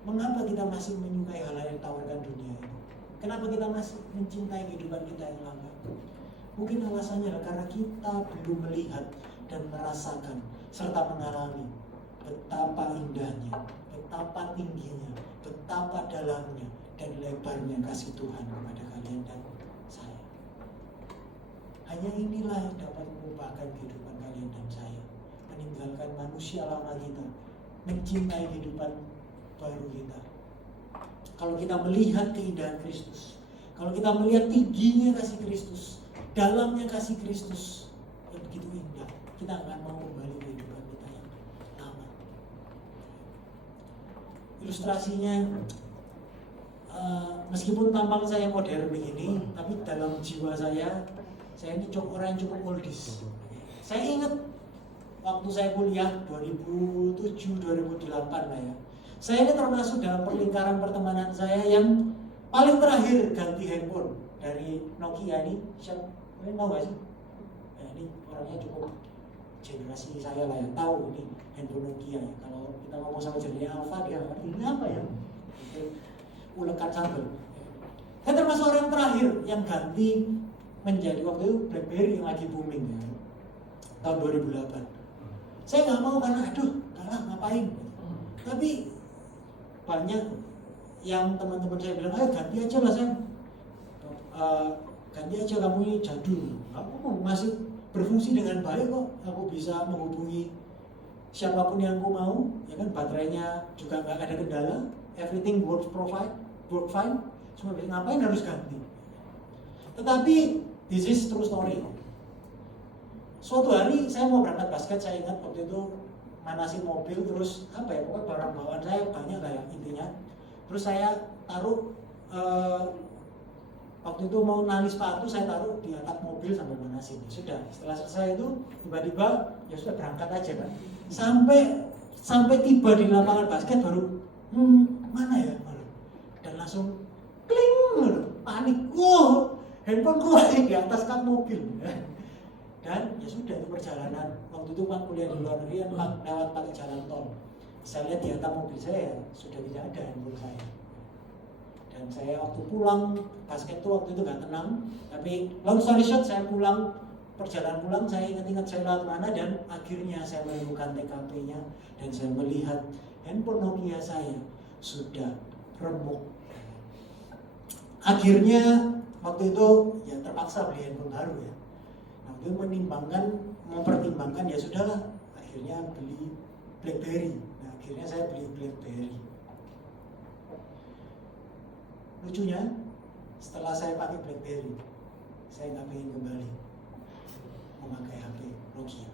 Mengapa kita masih menyukai hal yang ditawarkan dunia ini? Kenapa kita masih mencintai kehidupan kita yang lama? Mungkin alasannya adalah karena kita belum melihat dan merasakan serta mengalami betapa indahnya, betapa tingginya, betapa dalamnya dan lebarnya kasih Tuhan kepada kalian dan saya. Hanya inilah yang dapat mengubahkan kehidupan kalian dan saya, meninggalkan manusia lama kita, mencintai kehidupan baru kita. Kalau kita melihat keindahan Kristus, kalau kita melihat tingginya kasih Kristus, dalamnya kasih Kristus yang begitu indah, kita akan mau kembali ke kehidupan kita yang lama. Ilustrasinya, meskipun tampang saya modern begini, tapi dalam jiwa saya ini orang yang cukup oldies. Saya ingat waktu saya kuliah 2007-2008 lah ya. Saya ini termasuk dalam lingkaran pertemanan saya yang paling terakhir ganti handphone dari Nokia ini. Siapa? Kalian tahu gak sih? Ya, ini orangnya cukup generasi saya lah yang tahu ini handphone Nokia ya. Kalau kita ngomong sama jenis Alpha dia ngerti ini apa ya? Ulekan sambal. Saya termasuk orang terakhir yang ganti menjadi waktu itu BlackBerry yang lagi booming ya. Tahun 2008. Saya nggak mau karena kalah ngapain? Tapi banyak yang teman-teman saya bilang, ayo ganti aja lah Sam, ganti aja, kamu ini jadul, kamu masih berfungsi dengan baik kok, aku bisa menghubungi siapapun yang aku mau, ya kan, baterainya juga nggak ada kendala, everything work fine, cuma ngapain harus ganti. Tetapi this is true story. Suatu hari saya mau berangkat basket, saya ingat waktu itu manasin mobil, terus pokoknya barang bawaan saya banyak kayak intinya. Terus saya taruh waktu itu mau nali sepatu, saya taruh di atap mobil sambil manasin. Sudah, setelah selesai itu tiba-tiba ya sudah berangkat aja kan. Sampai tiba di lapangan basket baru mana ya? Dan langsung kling, panik. Handphone gua di atas kap mobil. Dan ya sudah, itu perjalanan. Waktu itu Pak kuliah di luar negeri kan lewat pakai jalan tol. Saya lihat di atap mobil saya sudah tidak ada handphone saya. Dan saya waktu pulang basket itu waktu itu nggak tenang. Tapi long story short, saya pulang, perjalanan pulang saya ingat-ingat saya lewat mana, dan akhirnya saya menemukan TKP-nya dan saya melihat handphone Nokia saya sudah remuk. Akhirnya waktu itu ya terpaksa beli handphone baru ya. Dia mempertimbangkan ya sudahlah, akhirnya beli BlackBerry. Nah, akhirnya saya beli BlackBerry. Lucunya, setelah saya pakai BlackBerry, saya nggak pengen kembali memakai HP Nokia.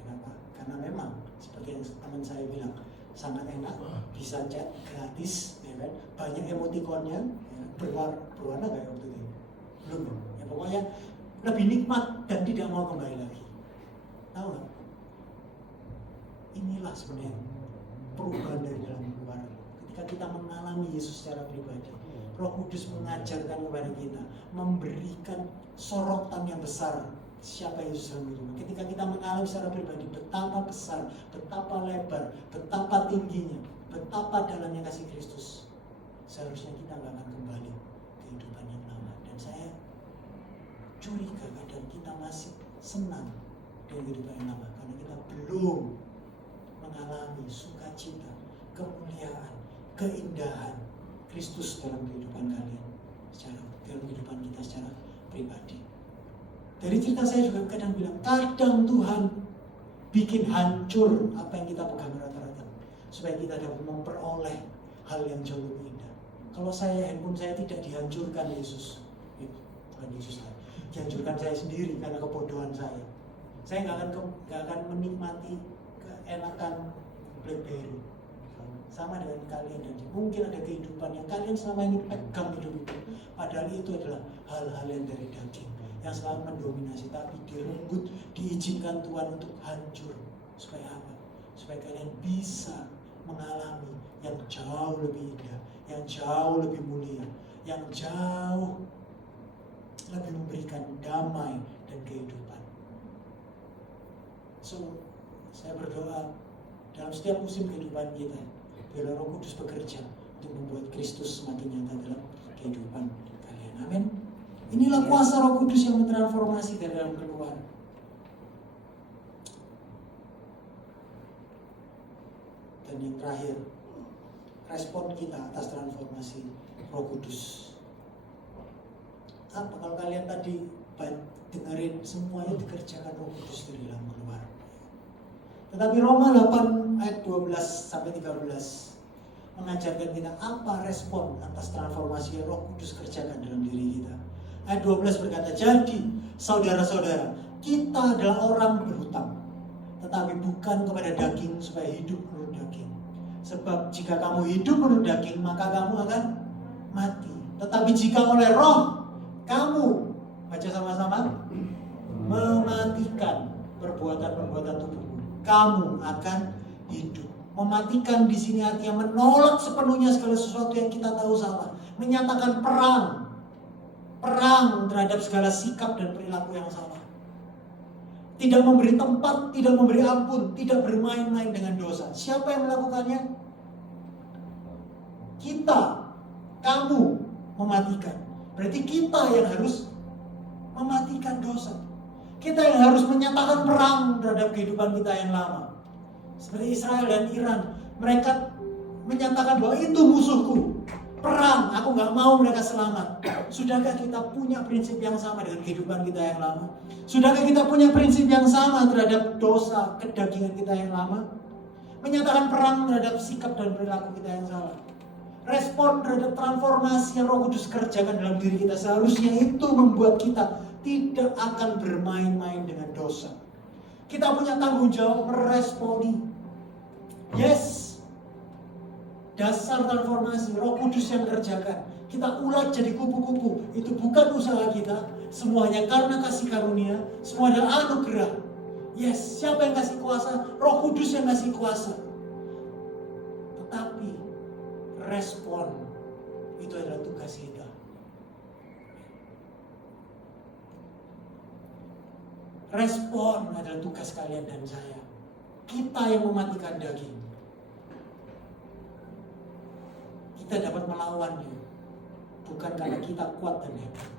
Kenapa? Karena memang seperti yang teman saya bilang, sangat enak, bisa chat gratis, ya kan? Banyak emotikonnya, ya. Berwarna nggak waktu itu? Belum ya, pokoknya lebih nikmat dan tidak mau kembali lagi. Tahu nggak? Inilah sebenarnya perubahan dari dalam keluar. Ketika kita mengalami Yesus secara pribadi, Roh Kudus mengajarkan kepada kita, memberikan sorotan yang besar siapa Yesus dalam hidup. Ketika kita mengalami secara pribadi betapa besar, betapa lebar, betapa tingginya, betapa dalamnya kasih Kristus, seharusnya kita nggak akan kembali ke kehidupan yang lama. Dan saya curiga kadang kita masih senang dengan kehidupan yang lama karena kita belum mengalami sukacita, kemuliaan, keindahan Kristus dalam kehidupan kalian, dalam kehidupan kita secara pribadi. Dari cerita saya juga kadang bilang, kadang Tuhan bikin hancur apa yang kita pegang rata-rata supaya kita dapat memperoleh hal yang jauh lebih indah. Kalau handphone saya tidak dihancurkan Yesus, Tuhan Yesus lah, dihancurkan saya sendiri karena kebodohan saya. Saya nggak akan menikmati keenakan BlackBerry. Sama dengan kalian, dan mungkin ada kehidupan yang kalian selama ini pegang hidup itu, padahal itu adalah hal-hal yang dari daging yang selalu mendominasi, tapi direnggut, diizinkan Tuhan untuk hancur. Supaya apa? Supaya kalian bisa mengalami yang jauh lebih indah, yang jauh lebih mulia, yang jauh lebih memberikan damai dan kehidupan. So, saya berdoa dalam setiap musim kehidupan kita, Biarlah Roh Kudus bekerja untuk membuat Kristus semakin nyata dalam kehidupan kalian. Amin. Inilah kuasa Roh Kudus yang mentransformasi dari dalam keluar. Dan yang terakhir, respon kita atas transformasi Roh Kudus. Apa kalau kalian tadi dengerin semuanya dikerjakan Roh Kudus dari dalam keluar. Tetapi Roma 8 ayat 12 sampai 13 mengajarkan kita apa respon atas transformasi yang Roh Kudus kerjakan dalam diri kita. Ayat 12 berkata, jadi saudara-saudara, kita adalah orang berhutang, tetapi bukan kepada daging supaya hidup menurut daging. Sebab jika kamu hidup menurut daging, maka kamu akan mati. Tetapi jika oleh Roh kamu, baca sama-sama, mematikan perbuatan-perbuatan tubuhmu, kamu akan hidup. Mematikan di sini artinya menolak sepenuhnya segala sesuatu yang kita tahu salah, menyatakan perang terhadap segala sikap dan perilaku yang salah. Tidak memberi tempat, tidak memberi ampun, tidak bermain-main dengan dosa. Siapa yang melakukannya? Kita, kamu mematikan. Berarti kita yang harus mematikan dosa. Kita yang harus menyatakan perang terhadap kehidupan kita yang lama. Seperti Israel dan Iran, mereka menyatakan bahwa itu musuhku. Perang, aku gak mau mereka selamat. Sudahkah kita punya prinsip yang sama dengan kehidupan kita yang lama? Sudahkah kita punya prinsip yang sama terhadap dosa, kedagingan kita yang lama? Menyatakan perang terhadap sikap dan perilaku kita yang salah. Respon terhadap transformasi yang Roh Kudus kerjakan dalam diri kita seharusnya itu membuat kita tidak akan bermain-main dengan dosa. Kita punya tanggung jawab meresponi. Yes, dasar transformasi Roh Kudus yang kerjakan. Kita ulat jadi kupu-kupu. Itu bukan usaha kita. Semuanya karena kasih karunia. Semua adalah anugerah. Yes, siapa yang kasih kuasa? Roh Kudus yang kasih kuasa. Tetapi respon itu adalah tugas kita. Respon adalah tugas kalian dan saya. Kita yang mematikan daging. Kita dapat melawannya. Bukan karena kita kuat dan hebat.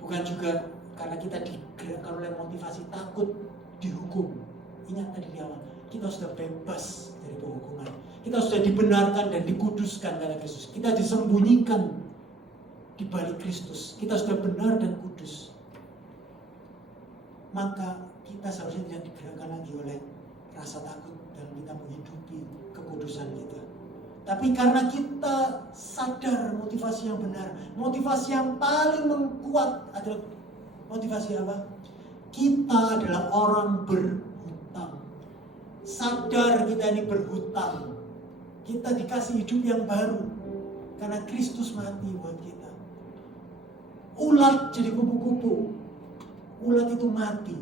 Bukan juga karena kita digerakkan oleh motivasi takut dihukum. Ingat tadi di awal, kita sudah bebas dari penghukuman. Kita sudah dibenarkan dan dikuduskan karena Kristus. Kita disembunyikan di balik Kristus. Kita sudah benar dan kudus. Maka kita seharusnya tidak digerakkan lagi oleh rasa takut dalam kita menghidupi kekudusan kita. Tapi karena kita sadar motivasi yang benar, motivasi yang paling kuat adalah motivasi apa? Kita adalah orang berhutang. Sadar kita ini berhutang. Kita dikasih hidup yang baru karena Kristus mati buat kita. Ulat jadi kupu-kupu. Ulat itu mati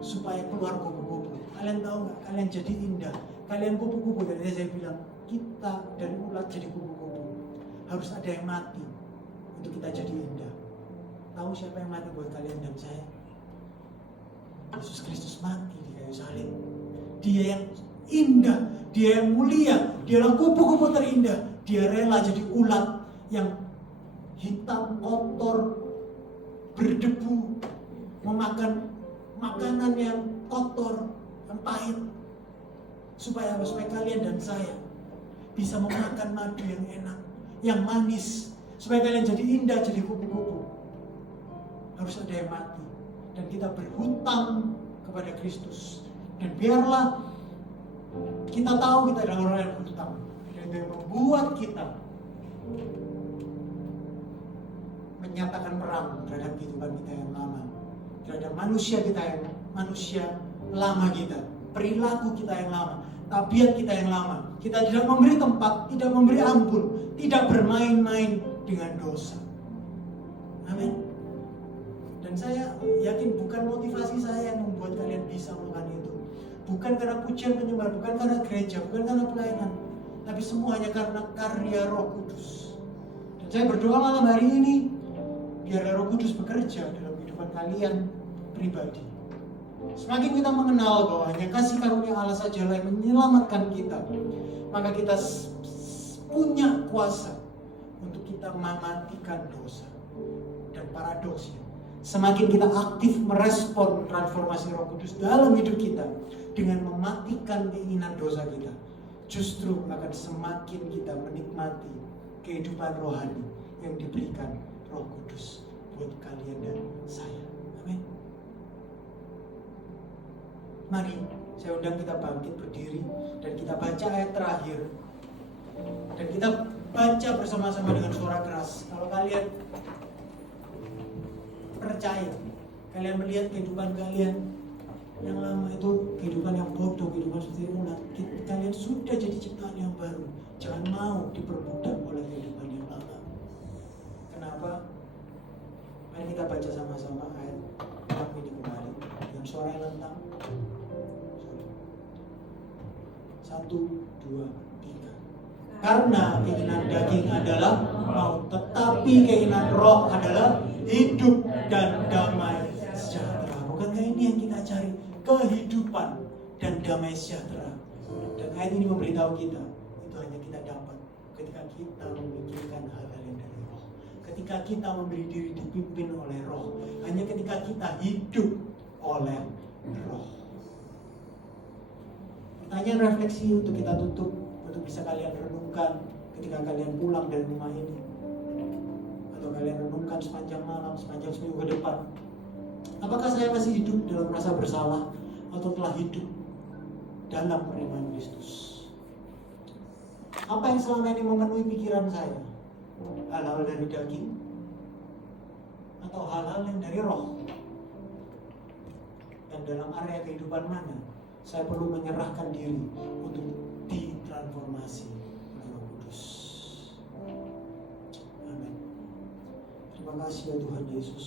supaya keluar kupu-kupu. Kalian tahu nggak? Kalian jadi indah. Kalian kupu-kupu. Dari saya bilang, kita dari ulat jadi kupu-kupu. Harus ada yang mati untuk kita jadi indah. Tahu siapa yang mati buat kalian dan saya? Yesus Kristus mati di kayu salib. Dia yang indah, dia yang mulia, dia adalah kupu-kupu terindah. Dia rela jadi ulat yang hitam, kotor, berdebu, memakan makanan yang kotor, yang pahit, supaya kalian dan saya bisa memakan madu yang enak, yang manis, supaya kalian jadi indah, jadi kupu-kupu. Harus ada yang mati, dan kita berhutang kepada Kristus. Dan biarlah kita tahu kita adalah orang yang berhutang, dan itu yang membuat kita menyatakan perang terhadap kehidupan kita yang lama, terhadap manusia lama kita, perilaku kita yang lama, tabiat kita yang lama. Kita tidak memberi tempat, tidak memberi ampun, tidak bermain-main dengan dosa. Amin. Dan saya yakin bukan motivasi saya yang membuat kalian bisa melakukan itu. Bukan karena pujian penyembah, bukan karena gereja, bukan karena pelayanan, tapi semuanya karena karya Roh Kudus. Dan saya berdoa malam hari ini, biarlah Roh Kudus bekerja dalam kehidupan kalian pribadi. Semakin kita mengenal bahwa hanya kasih karunia Allah sajalah yang menyelamatkan kita, maka kita punya kuasa untuk kita mematikan dosa. Dan paradoksnya, semakin kita aktif merespon transformasi Roh Kudus dalam hidup kita dengan mematikan keinginan dosa kita, justru akan semakin kita menikmati kehidupan rohani yang diberikan Roh Kudus buat kalian dan saya. Amin. Mari saya undang kita bangkit berdiri dan kita baca ayat terakhir. Dan kita baca bersama-sama dengan suara keras. Kalau kalian percaya, kalian melihat kehidupan kalian yang lama itu kehidupan yang bodoh, kehidupan seperti ulat, kalian sudah jadi ciptaan yang baru. Jangan mau diperbudak oleh kehidupan yang lama. Kenapa? Mari kita baca sama-sama ayat ini kembali dengan suara yang lantang. 1, 2, 3. Karena keinginan daging adalah maut, tetapi keinginan roh adalah hidup dan damai sejahtera. Bukankah ini yang kita cari? Kehidupan dan damai sejahtera. Dan ayat ini memberitahu kita, itu hanya kita dapat ketika kita memikirkan hal-hal yang dari roh. Ketika kita memberi diri dipimpin oleh roh. Hanya ketika kita hidup oleh roh. Pertanyaan refleksi untuk kita tutup, untuk bisa kalian renungkan ketika kalian pulang dari rumah ini, atau kalian renungkan sepanjang malam, sepanjang seminggu ke depan. Apakah saya masih hidup dalam rasa bersalah, atau telah hidup dalam penerimaan Kristus? Apa yang selama ini memenuhi pikiran saya? Hal-hal dari daging, atau hal-hal yang dari roh? Dan dalam area kehidupan mana saya perlu menyerahkan diri untuk ditransformasi oleh Roh Kudus? Amin. Terima kasih ya Tuhan Yesus.